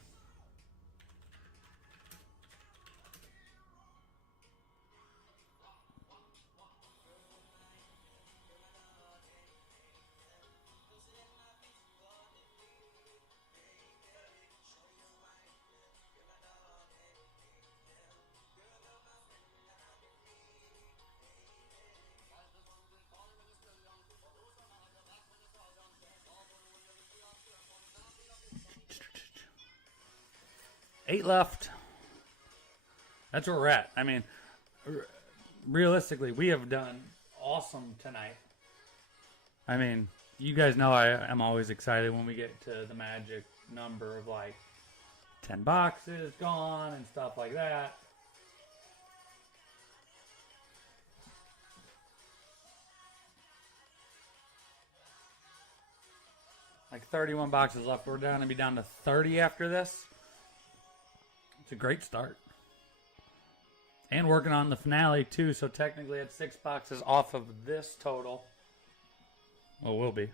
Eight left. That's where we're at. I mean, realistically, we have done awesome tonight. I mean, you guys know I am always excited when we get to the magic number of like 10 boxes gone and stuff like that. Like 31 boxes left. We're going to be down to 30 after this. It's a great start. And working on the finale too, so technically it's 6 boxes off of this total. Well, will be.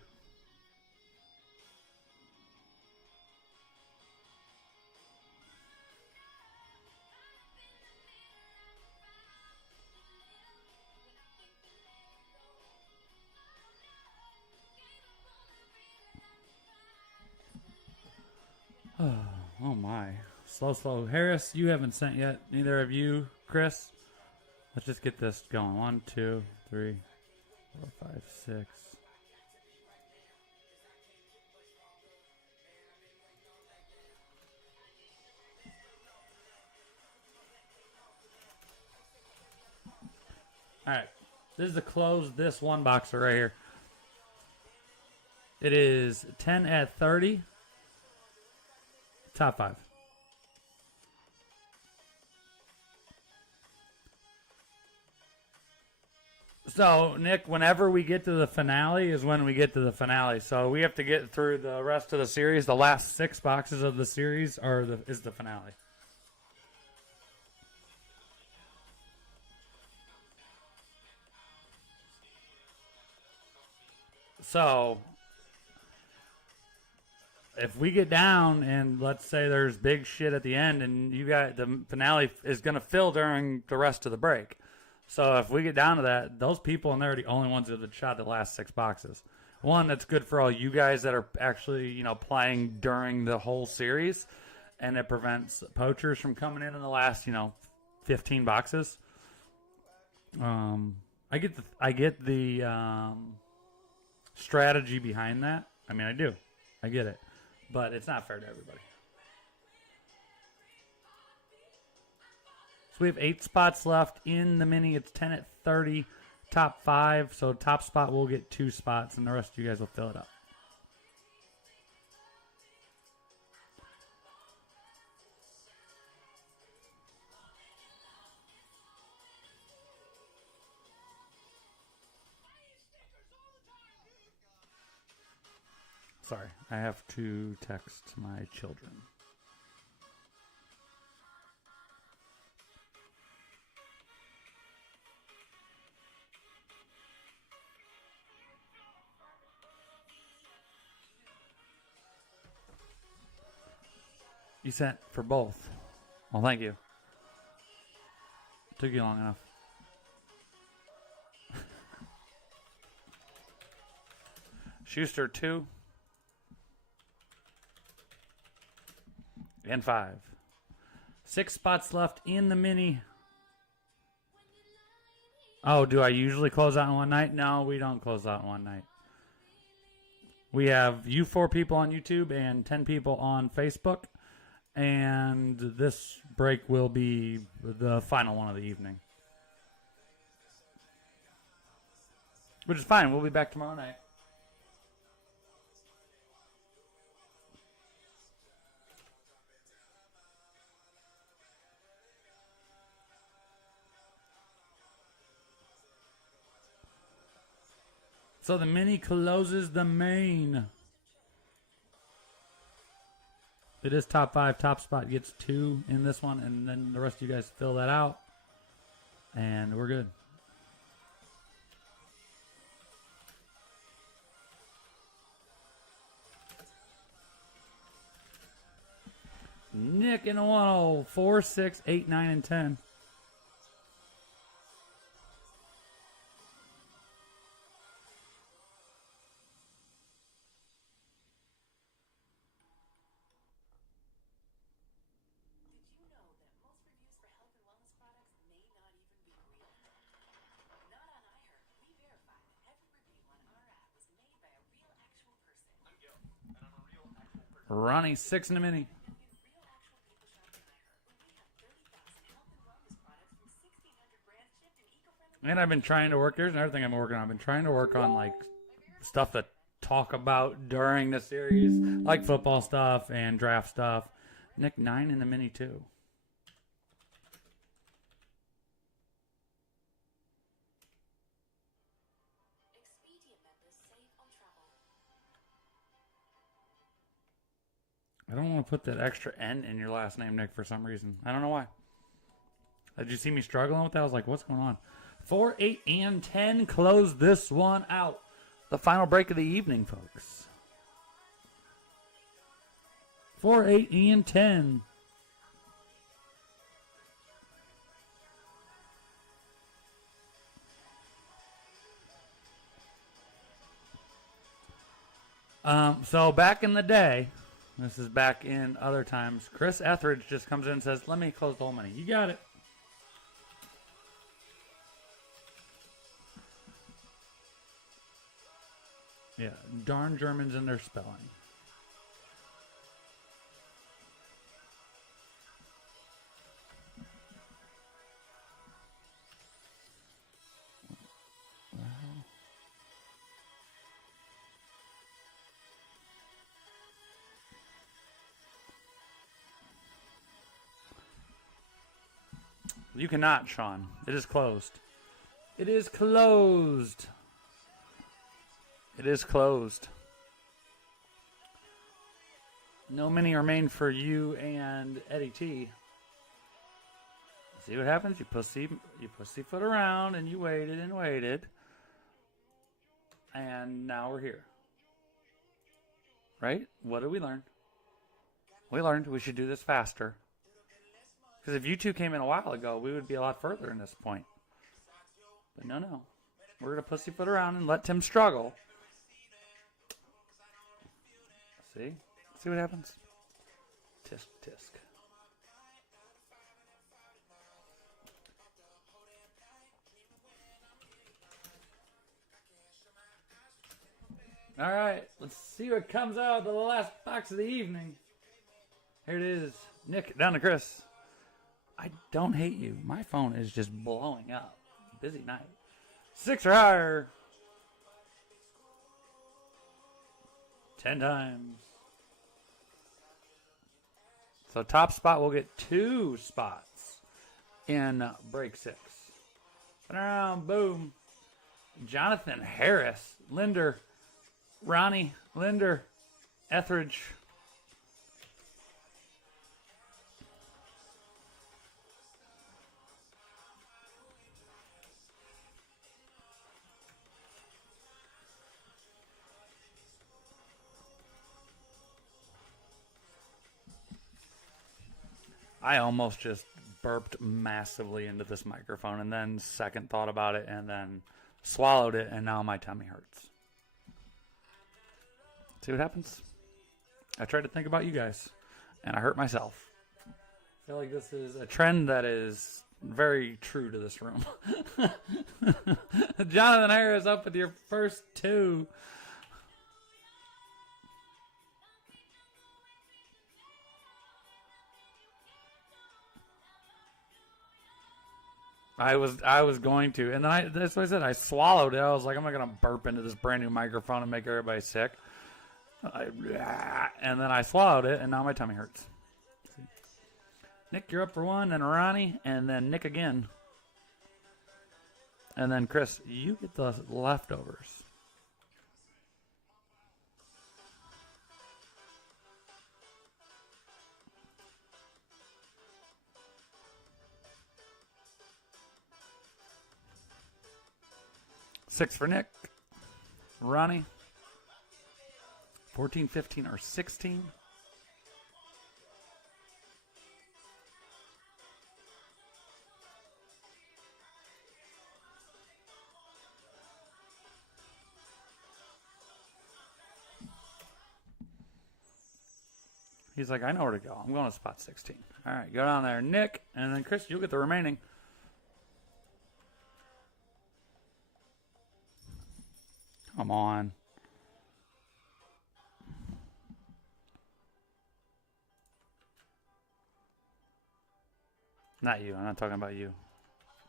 Oh my. Slow. Harris, you haven't sent yet. Neither of you, Chris. Let's just get this going. 1, 2, 3, 4, 5, 6. Alright. This is the close this one boxer right here. It is 10 at 30. Top 5. So, Nick, whenever we get to the finale is when we get to the finale. So we have to get through the rest of the series. The last 6 boxes of the series is the finale. So, if we get down and let's say there's big shit at the end and the finale is going to fill during the rest of the break. So if we get down to that, those people in there are the only ones that have shot the last 6 boxes. One, that's good for all you guys that are actually, playing during the whole series, and it prevents poachers from coming in the last, 15 boxes. I get the strategy behind that. I mean, I do. I get it. But it's not fair to everybody. So we have 8 spots left in the mini. It's 10 at 30, top 5. So top spot will get 2 spots, and the rest of you guys will fill it up. Sorry, I have to text my children. You sent for both. Well, thank you. Took you long enough. Schuster 2. And 5. 6 spots left in the mini. Oh, do I usually close out in one night? No, we don't close out in one night. We have you 4 people on YouTube and 10 people on Facebook. And this break will be the final one of the evening. Which is fine. We'll be back tomorrow night. So the mini closes the main. It is top 5. Top spot gets 2 in this one, and then the rest of you guys fill that out, and we're good. Nick in a 1-0, 4, 6, 8, 9, and 10. Ronnie 6 in a mini. And I've been trying to work. Here's another thing I've been working on. I've been trying to work on like stuff to talk about during the series, like football stuff and draft stuff. Nick 9 in the mini too. I don't want to put that extra N in your last name, Nick, for some reason. I don't know why. Did you see me struggling with that? I was like, what's going on? 4, 8, and 10 close this one out. The final break of the evening, folks. 4, 8, and 10. So back in the day, this is back in other times, Chris Etheridge just comes in and says, let me close the whole money. You got it. Yeah, darn Germans and their spelling. You cannot, Sean. It is closed. It is closed. It is closed. No mini remain for you and Eddie T. See what happens? You pussyfoot around and you waited and waited. And now we're here. Right? What did we learn? We learned we should do this faster. Because if you two came in a while ago, we would be a lot further in this point. But no. We're going to pussyfoot around and let Tim struggle. See? See what happens? Tisk, tisk. All right, let's see what comes out of the last box of the evening. Here it is. Nick, down to Chris. I don't hate you. My phone is just blowing up. Busy night. 6 or higher. 10 times. So top spot will get 2 spots in break 6. Spin around, boom. Jonathan Harris, Linder, Ronnie, Linder, Etheridge. I almost just burped massively into this microphone and then second thought about it and then swallowed it and now my tummy hurts. See what happens? I tried to think about you guys and I hurt myself. I feel like this is a trend that is very true to this room. Jonathan Harris up with your first two. I was going to, and then that's what I said. I swallowed it. I was like, I'm not gonna burp into this brand new microphone and make everybody sick. And then I swallowed it, and now my tummy hurts. Nick, you're up for one, and Ronnie, and then Nick again. And then Chris, you get the leftovers. Six for Nick. Ronnie. 14, 15, or 16. He's like, I know where to go. I'm going to spot 16. All right, go down there, Nick, and then Chris, you'll get the remaining. Come on. Not you. I'm not talking about you.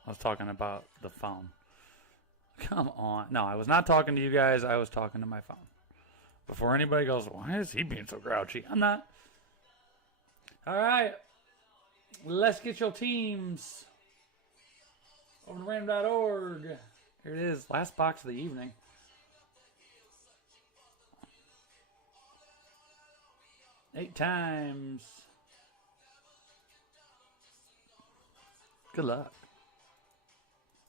I was talking about the phone. Come on. No, I was not talking to you guys. I was talking to my phone. Before anybody goes, why is he being so grouchy? I'm not. All right. Let's get your teams. Over to random.org. Here it is. Last box of the evening. Eight times. Good luck.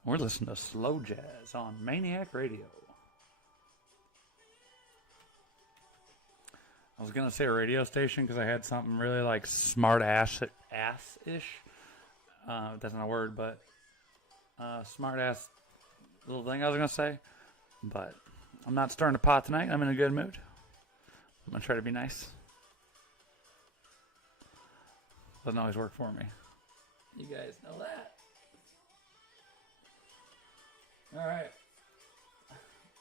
We're listening to slow jazz on Maniac Radio. I was going to say a radio station because I had something really like smart ass-ish. That's not a word, but smart ass little thing I was going to say. But I'm not starting a pot tonight. I'm in a good mood. I'm going to try to be nice. Doesn't always work for me. You guys know that. All right.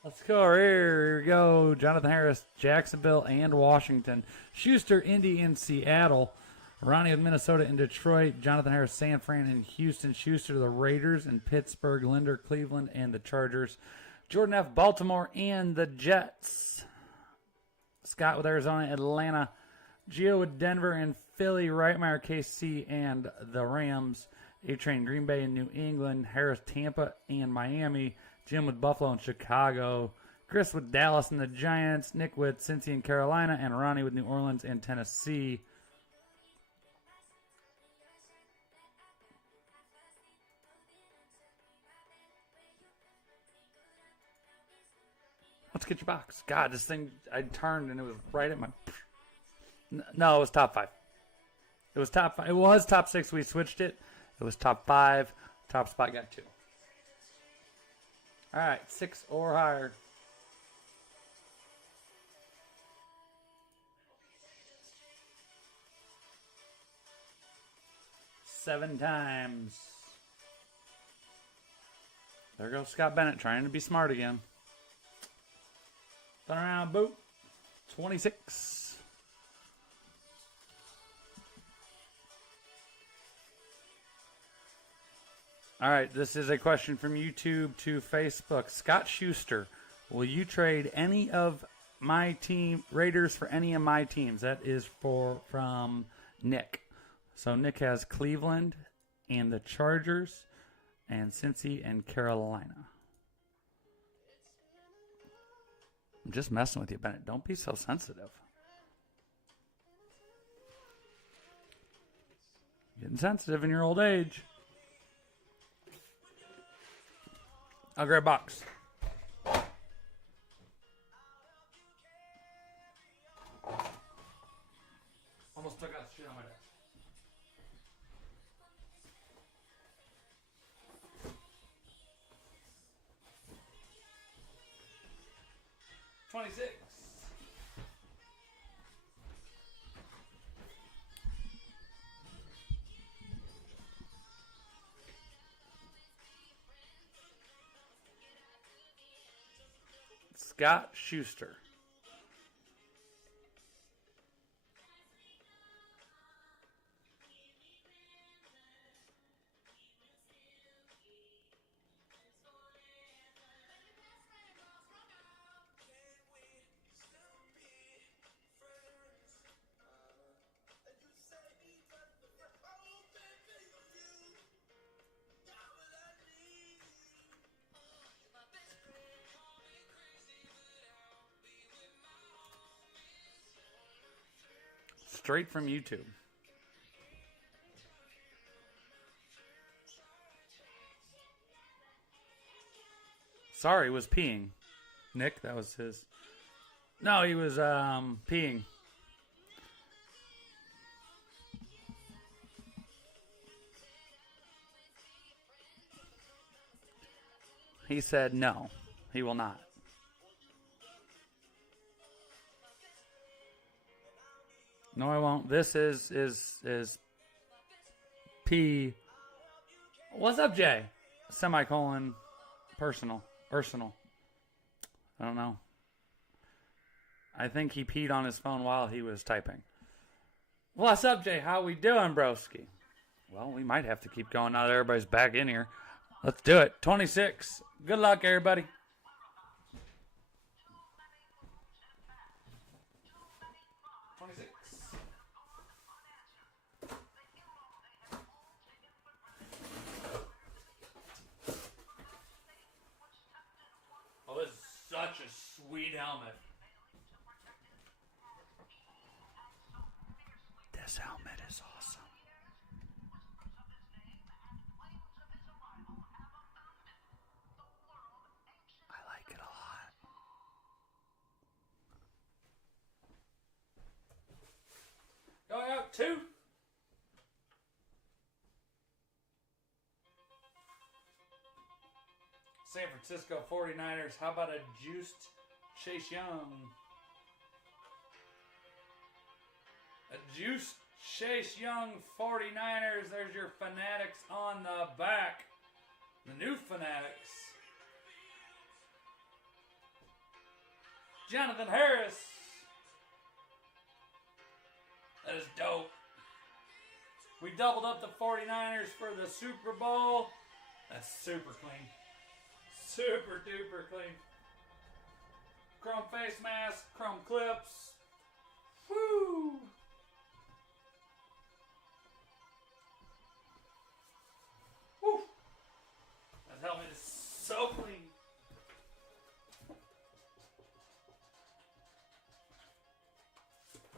Let's go over here. Here we go. Jonathan Harris, Jacksonville and Washington. Schuster, Indy and Seattle. Ronnie with Minnesota and Detroit. Jonathan Harris, San Fran and Houston. Schuster, the Raiders and Pittsburgh. Linder, Cleveland and the Chargers. Jordan F., Baltimore and the Jets. Scott with Arizona, Atlanta. Gio with Denver and Philly. Reitmeyer, KC and the Rams. A-Train, Green Bay and New England. Harris, Tampa and Miami. Jim with Buffalo and Chicago. Chris with Dallas and the Giants. Nick with Cincy and Carolina. And Ronnie with New Orleans and Tennessee. Let's get your box. God, this thing, I turned and it was right at my... No, it was top five. It was top five. It was top six. We switched it. It was top five. Top spot got two. All right, 6 or higher. Seven times. There goes Scott Bennett trying to be smart again. Turn around, boot. 26. All right, this is a question from YouTube to Facebook. Scott Schuster, will you trade any of my team Raiders for any of my teams? That is from Nick. So Nick has Cleveland and the Chargers and Cincy and Carolina. I'm just messing with you, Bennett. Don't be so sensitive. Getting sensitive in your old age. I'll grab a box. Almost took out the shit on my desk. $26. Scott Schuster. Straight from YouTube. Sorry, was peeing. Nick, that was his. No, he was peeing. He said no, he will not. No, I won't. This is P. What's up, Jay? Semicolon personal. Personal. I don't know. I think he peed on his phone while he was typing. What's up, Jay? How we doing, broski? Well, we might have to keep going now that everybody's back in here. Let's do it. 26. Good luck, everybody. Oh, this is such a sweet helmet. This helmet is awesome. I like it a lot. Going out 2. San Francisco 49ers. How about a juiced Chase Young? A juiced Chase Young 49ers. There's your Fanatics on the back. The new Fanatics. Jonathan Harris. That is dope. We doubled up the 49ers for the Super Bowl. That's super clean. Super duper clean. Chrome face mask, chrome clips. Woo! Woo! That helmet is so clean.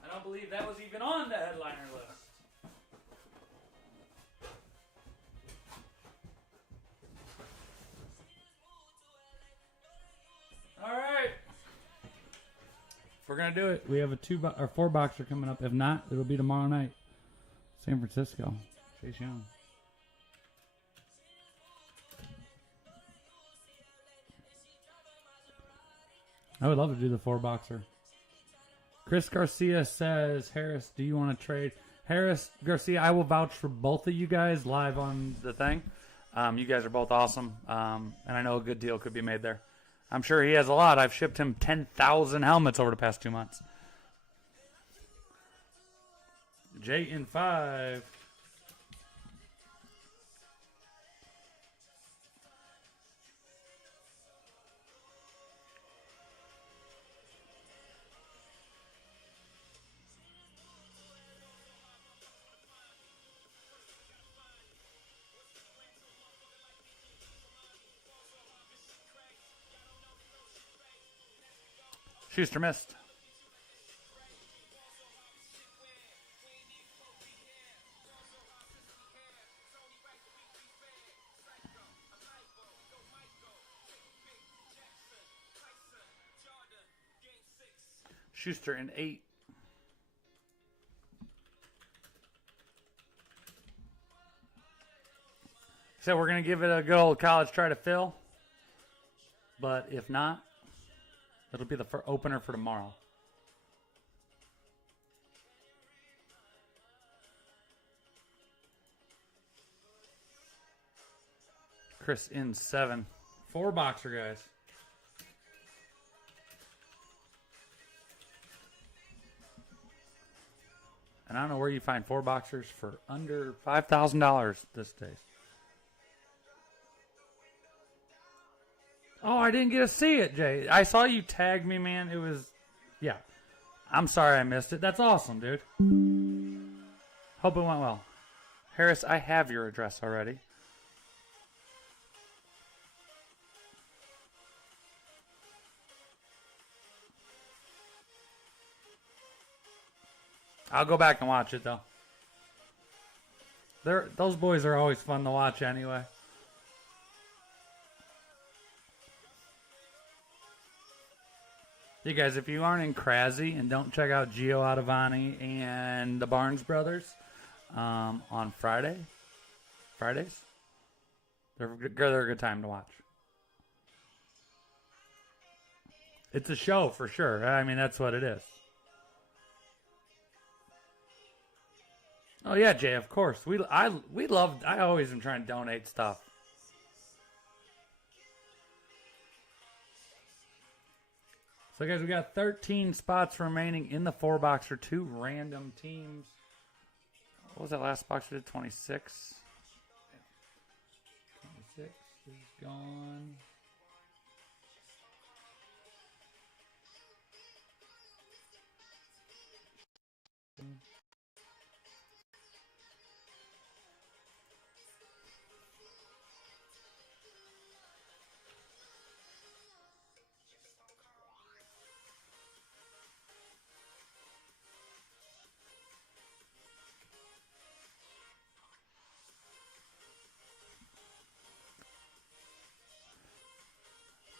I don't believe that was even on the headliner list. All right. If we're gonna do it, we have a 4 boxer coming up. If not, it'll be tomorrow night. San Francisco. Chase Young. I would love to do the 4 boxer. Chris Garcia says, Harris, do you want to trade? Harris, Garcia, I will vouch for both of you guys live on the thing. You guys are both awesome. And I know a good deal could be made there. I'm sure he has a lot. I've shipped him 10,000 helmets over the past 2 months. J in 5. Schuster missed. Schuster in 8. So we're going to give it a good old college try to fill. But if not, it'll be the opener for tomorrow. Chris in 7. 4 boxer guys. And I don't know where you find 4 boxers for under $5,000 these days. Oh, I didn't get to see it, Jay. I saw you tag me, man. It was, yeah. I'm sorry I missed it. That's awesome, dude. Hope it went well. Harris, I have your address already. I'll go back and watch it, though. Those boys are always fun to watch anyway. You guys, if you aren't in Crazy and don't check out Gio Ottavani and the Barnes Brothers on Fridays, they're a good time to watch. It's a show for sure. I mean, that's what it is. Oh yeah, Jay, of course. I always am trying to donate stuff. So guys, we got 13 spots remaining in the 4-boxer, 2 random teams. What was that last box we did? 26. 26 is gone.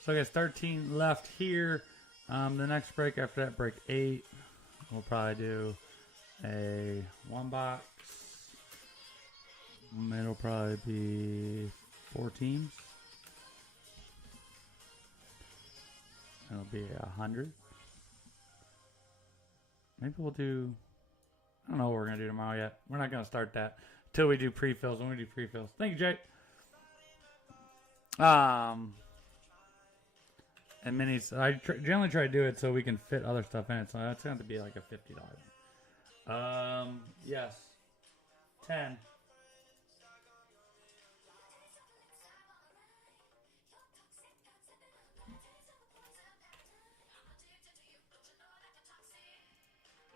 So I guess 13 left here. The next break after that, break 8, we'll probably do a 1 box. It'll probably be 4 teams. It'll be 100. Maybe we'll do, I don't know what we're going to do tomorrow yet. We're not going to start that until we do pre-fills. When we do pre-fills. Thank you, Jake. And minis, I generally try to do it so we can fit other stuff in it. So that's going to be like a $50. Yes. 10.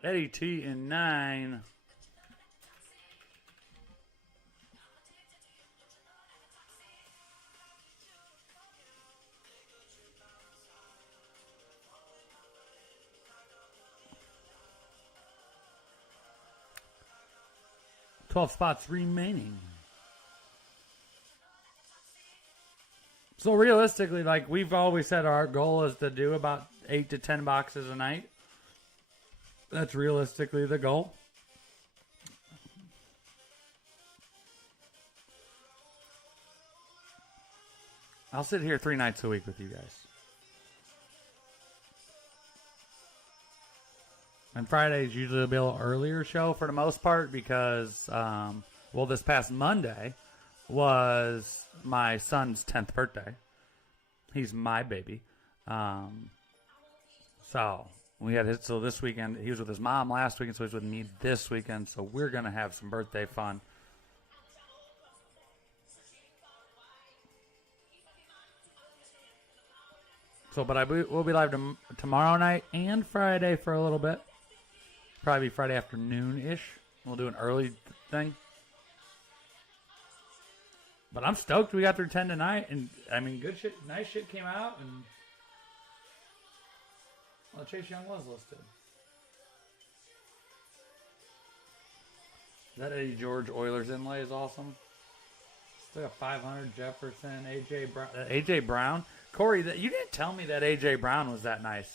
Eddie T and 9. $12 spots remaining. So realistically, like we've always said, our goal is to do about 8 to 10 boxes a night. That's realistically the goal. I'll sit here 3 nights a week with you guys. And Friday's usually a little earlier show for the most part because, this past Monday was my son's 10th birthday. He's my baby. So this weekend, he was with his mom last weekend, so he's with me this weekend. So we're going to have some birthday fun. But we'll be live tomorrow night and Friday for a little bit. Probably Friday afternoon-ish. We'll do an early thing. But I'm stoked we got through 10 tonight. And, I mean, good shit, nice shit came out. And Chase Young was listed. That Eddie George Oilers inlay is awesome. It's like a 500 Jefferson, AJ Brown. Corey, you didn't tell me that AJ Brown was that nice.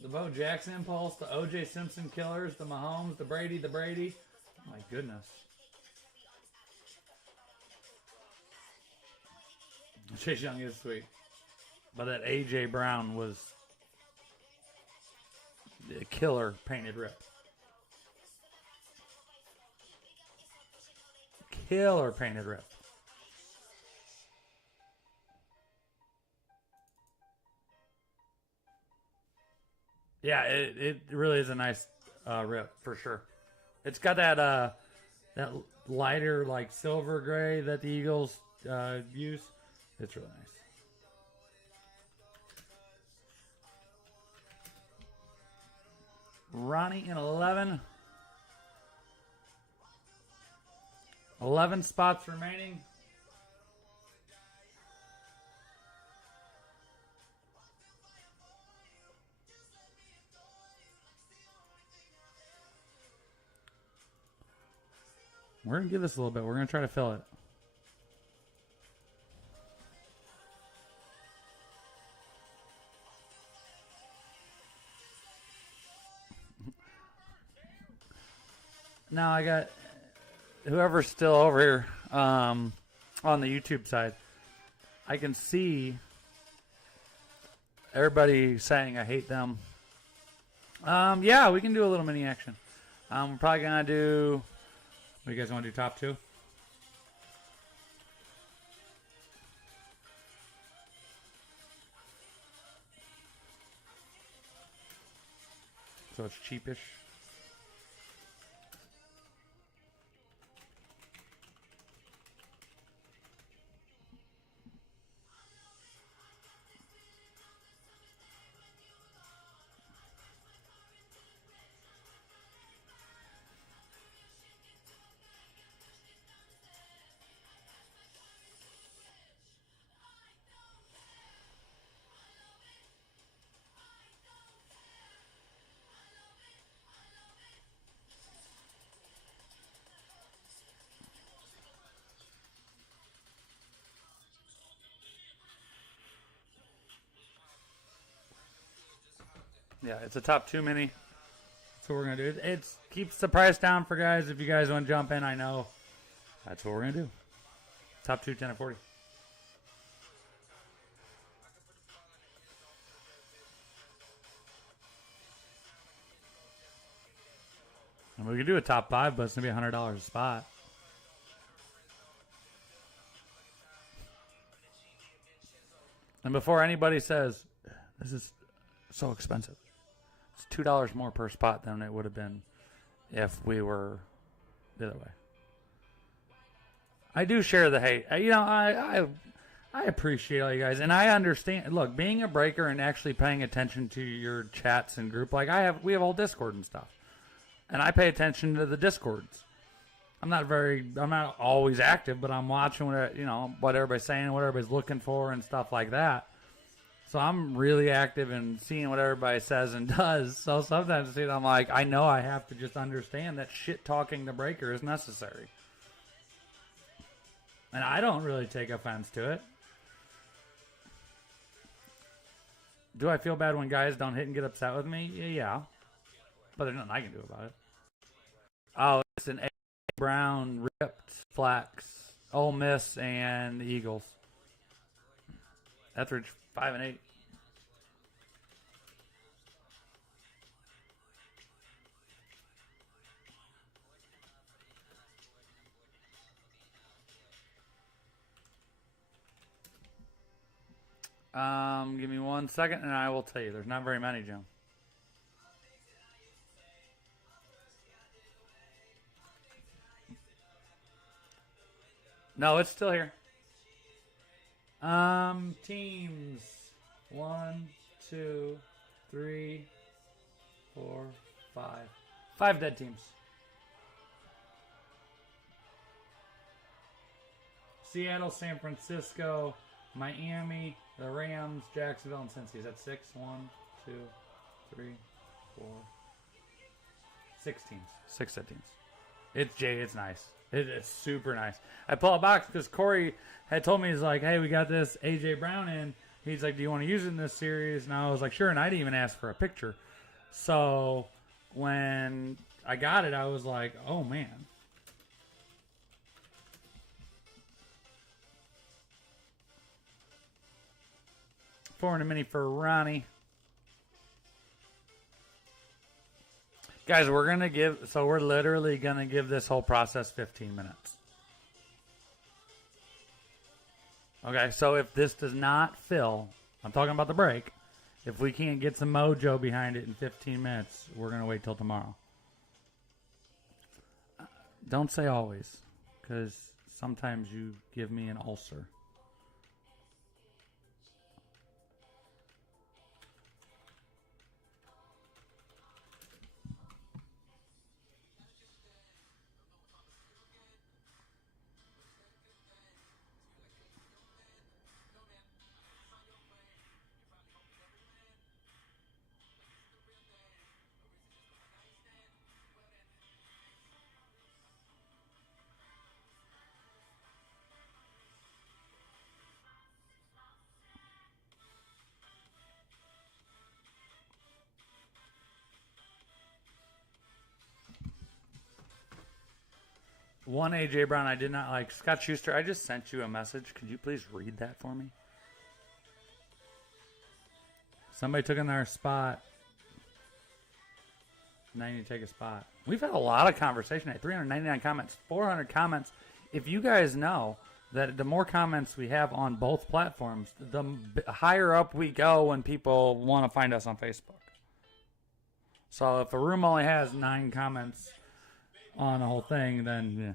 The Bo Jackson Impulse, the O.J. Simpson Killers, the Mahomes, the Brady. Oh my goodness. Chase Young is sweet. But that A.J. Brown was a killer painted rip. Killer painted rip. Yeah, it really is a nice rip for sure. It's got that lighter like silver gray that the Eagles use. It's really nice. Ronnie in 11. 11 spots remaining. We're going to give this a little bit. We're going to try to fill it. Now I got whoever's still over here on the YouTube side. I can see everybody saying I hate them. Yeah, we can do a little mini action. We're probably going to do... What do you guys want to do, top two? So it's cheapish. Yeah, it's a top two mini. That's what we're going to do. It keeps the price down for guys. If you guys want to jump in, I know. That's what we're going to do. Top two, 10 and 40. And we could do a top five, but it's going to be $100 a spot. And before anybody says, this is so expensive, it's $2 more per spot than it would have been if we were the other way. I do share the hate. You know, I appreciate all you guys, and I understand. Look, being a breaker and actually paying attention to your chats and group, like we have all Discord and stuff, and I pay attention to the Discords. I'm not always active, but I'm watching what everybody's saying, what everybody's looking for, and stuff like that. So I'm really active in seeing what everybody says and does. So sometimes I'm like, I know I have to just understand that shit talking the breaker is necessary. And I don't really take offense to it. Do I feel bad when guys don't hit and get upset with me? Yeah. But there's nothing I can do about it. Oh, it's an A. Brown, ripped, flax, Ole Miss, and the Eagles. Etheridge, 5 and 8. Give me 1 second, and I will tell you. There's not very many, Jim. No, it's still here. Teams. 1, 2, 3, 4, 5. 5 dead teams. Seattle, San Francisco, Miami, the Rams, Jacksonville, and Cincy. Is that 6? 1, 2, 3, 4. 6 teams. 6 dead teams. It's nice. It's super nice. I pull a box because Corey had told me, he's like, hey, we got this AJ Brown in. He's like, do you want to use it in this series? And I was like, sure. And I didn't even ask for a picture. So when I got it, I was like, oh, man. Four and a mini for Ronnie. Guys, we're literally going to give this whole process 15 minutes. Okay, so if this does not fill, I'm talking about the break. If we can't get some mojo behind it in 15 minutes, we're going to wait till tomorrow. Don't say always, because sometimes you give me an ulcer. One AJ Brown I did not like. Scott Schuster, I just sent you a message. Could you please read that for me? Somebody took in their spot. Now you need to take a spot. We've had a lot of conversation. 399 comments, 400 comments. If you guys know that the more comments we have on both platforms, the higher up we go when people want to find us on Facebook. So if a room only has 9 comments on the whole thing, then yeah.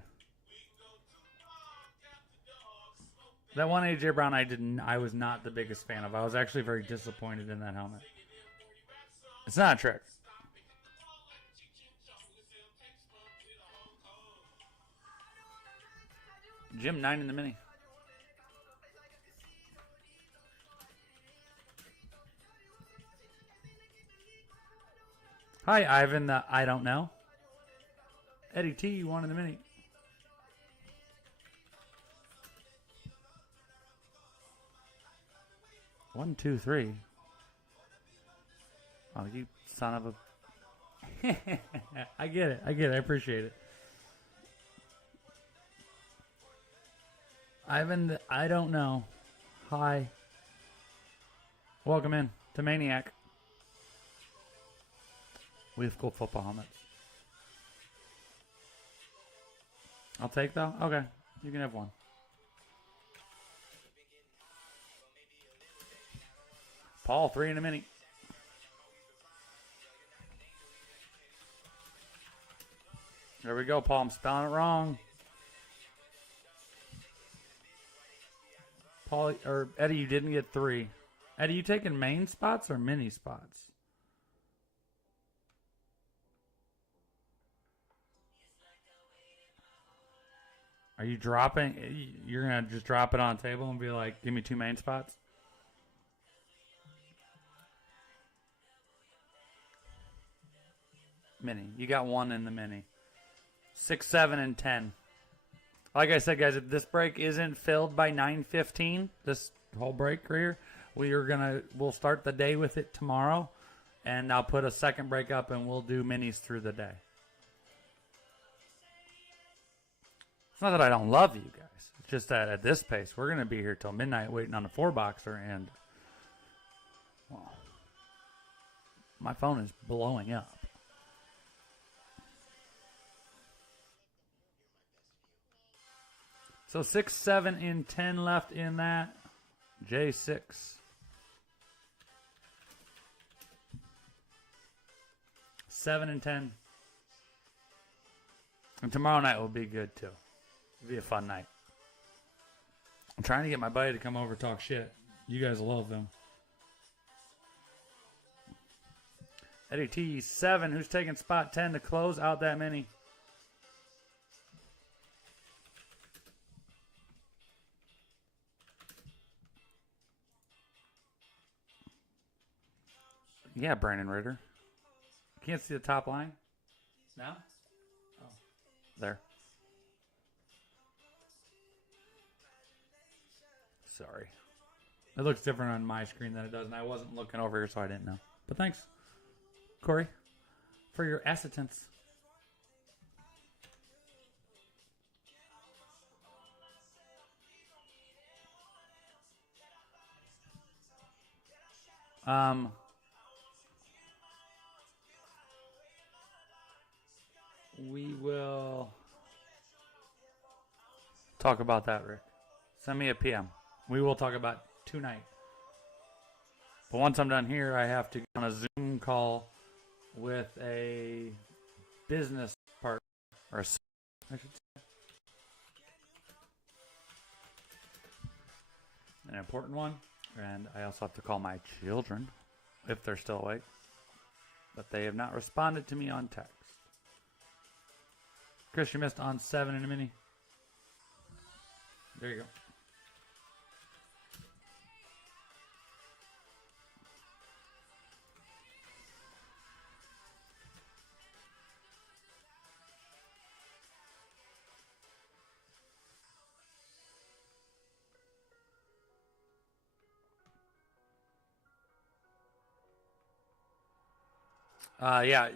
That one AJ Brown I was not the biggest fan of. I was actually very disappointed in that helmet. It's not a trick. Jim 9 in the mini. Hi, Ivan. I don't know. Eddie T, 1 in the mini. One, two, three. Oh, you son of a... I get it. I appreciate it. Ivan, I don't know. Hi. Welcome in to Maniac. We have cool football helmets. I'll take though? Okay. You can have one. Paul, 3 in a mini. There we go, Paul. I'm spelling it wrong. Paul, or Eddie, you didn't get 3. Eddie, you taking main spots or mini spots? Are you dropping? You're going to just drop it on the table and be like, give me 2 main spots? Mini. You got 1 in the mini. 6, 7, and 10. Like I said, guys, if this break isn't filled by 9:15, this whole break right here, we'll start the day with it tomorrow, and I'll put a second break up, and we'll do minis through the day. It's not that I don't love you guys. It's just that at this pace, we're going to be here till midnight waiting on the 4-boxer, and well, my phone is blowing up. So 6, 7, and 10 left in that. J6. 7 and 10. And tomorrow night will be good too. It'll be a fun night. I'm trying to get my buddy to come over and talk shit. You guys love them. Eddie T, 7. Who's taking spot 10 to close out that mini? Yeah, Brandon Ritter. Can't see the top line? No? Oh, there. Sorry. It looks different on my screen than it does, and I wasn't looking over here, so I didn't know. But thanks, Corey, for your assistance. We will talk about that, Rick. Send me a PM. We will talk about tonight. But once I'm done here, I have to get on a Zoom call with a business partner, or I should say, an important one. And I also have to call my children if they're still awake. But they have not responded to me on text. Chris, you missed on 7 in a mini. There you go. Yeah.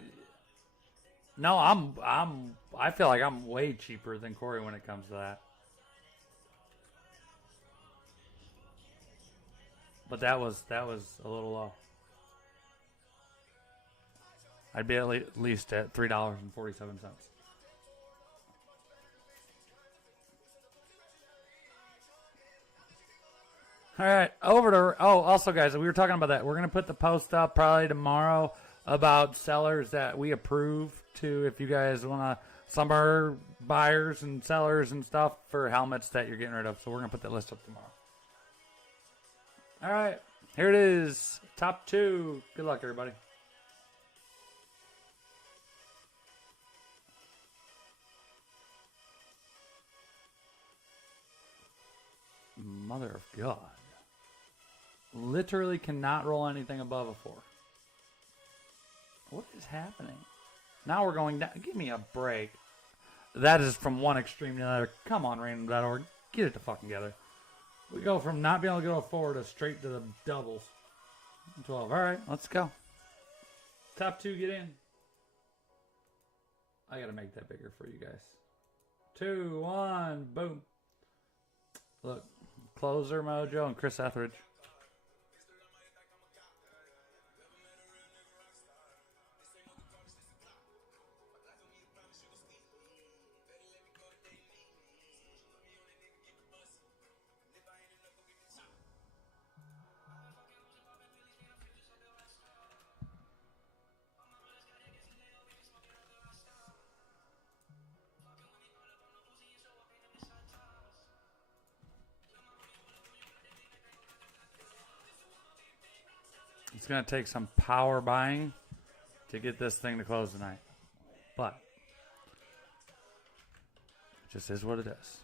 No, I feel like I'm way cheaper than Corey when it comes to that. But that was a little low. I'd be at least at $3.47. All right, over to also guys, we were talking about that. We're gonna put the post up probably tomorrow about sellers that we approve to. If you guys wanna, some are buyers and sellers and stuff for helmets that you're getting rid of. So we're gonna put that list up tomorrow. All right, here it is, top 2. Good luck, everybody. Mother of God. Literally cannot roll anything above a 4. What is happening? Now we're going down. Give me a break. That is from one extreme to another. Come on, random.org. Get it the fucking together. We go from not being able to go forward to straight to the doubles. 12. All right, let's go. Top 2, get in. I got to make that bigger for you guys. 2, 1, boom. Look, Closer Mojo and Chris Etheridge. It's going to take some power buying to get this thing to close tonight. But it just is what it is.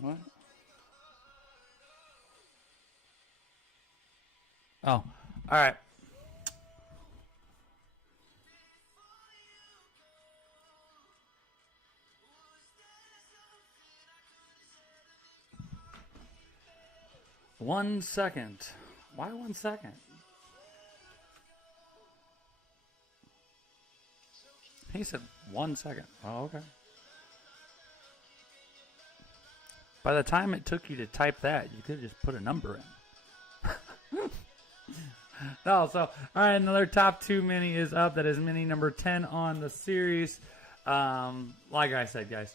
What? Oh, all right. One second. Why 1 second? He said 1 second. Oh, okay. By the time it took you to type that, you could have just put a number in. No, so, all right, another top 2 mini is up. That is mini number 10 on the series. Like I said, guys,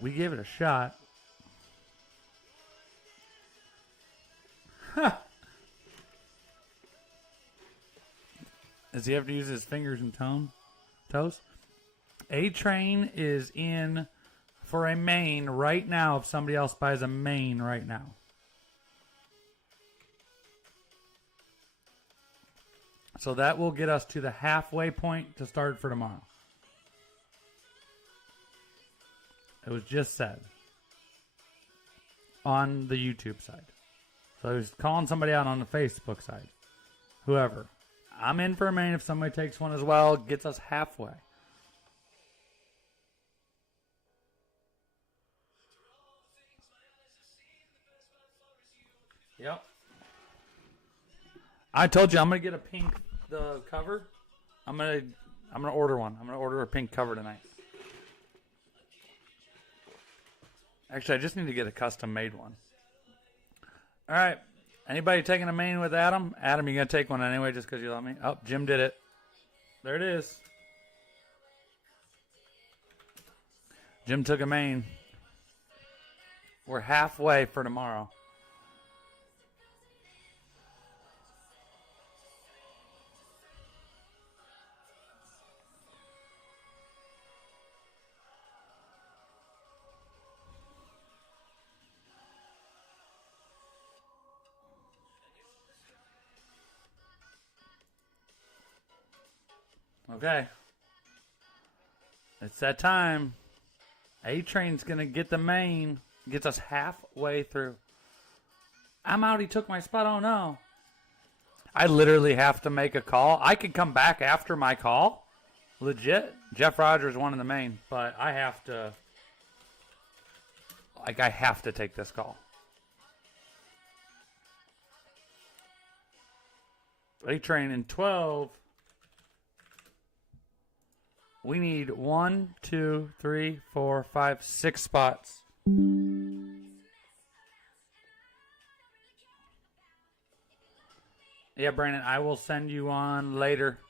we gave it a shot. Does he have to use his fingers and toes? A-Train is in for a main right now if somebody else buys a main right now. So that will get us to the halfway point to start for tomorrow. It was just said on the YouTube side. So I was calling somebody out on the Facebook side. Whoever. I'm in for a main if somebody takes one as well. Gets us halfway. Yep. I told you I'm going to get a pink the cover I'm gonna order one. I'm gonna order a pink cover tonight. Actually, I just need to get a custom made one. All right. Anybody taking a main with Adam? Adam, you gonna take one anyway just because you love me? Oh, Jim did it. There it is. Jim took a main. We're halfway for tomorrow. Okay. It's that time. A-Train's going to get the main. Gets us halfway through. I'm out. He took my spot. Oh, no. I literally have to make a call. I could come back after my call. Legit. Jeff Rogers won in the main. But I have to... I have to take this call. A-Train in 12... We need 1, 2, 3, 4, 5, 6 spots. Yeah, Brandon, I will send you on later.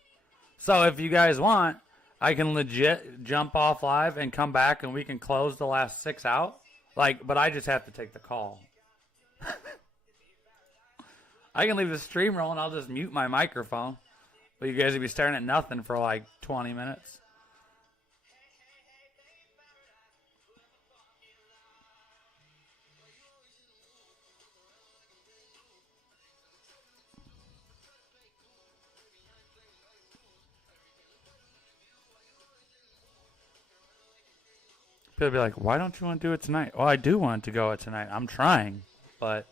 So if you guys want, I can legit jump off live and come back and we can close the last 6 out. But I just have to take the call. I can leave the stream rolling. I'll just mute my microphone. But you guys will be staring at nothing for like 20 minutes. People be like, why don't you want to do it tonight? Well, I do want to go it tonight. I'm trying, but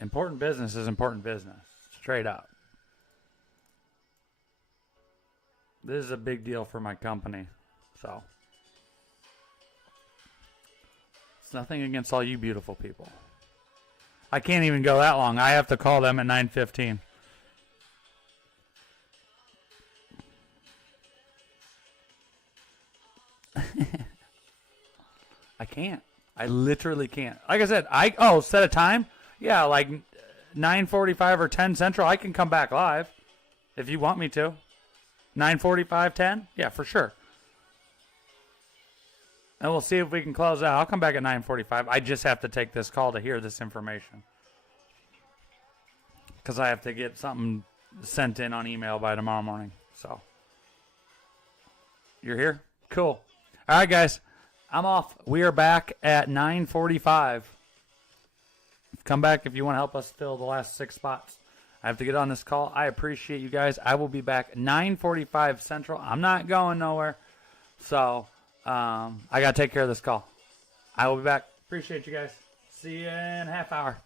important business is important business. Straight up. This is a big deal for my company. So it's nothing against all you beautiful people. I can't even go that long. I have to call them at 9:15. I can't. I literally can't. Like I said, set a time? Yeah, like 9:45 or 10 Central. I can come back live if you want me to. 9:45, 10? Yeah, for sure. And we'll see if we can close out. I'll come back at 9:45. I just have to take this call to hear this information. Because I have to get something sent in on email by tomorrow morning. So, you're here? Cool. All right, guys. I'm off. We are back at 9:45. Come back if you want to help us fill the last 6 spots. I have to get on this call. I appreciate you guys. I will be back 9:45 Central. I'm not going nowhere. So, I got to take care of this call. I will be back. Appreciate you guys. See you in a half hour.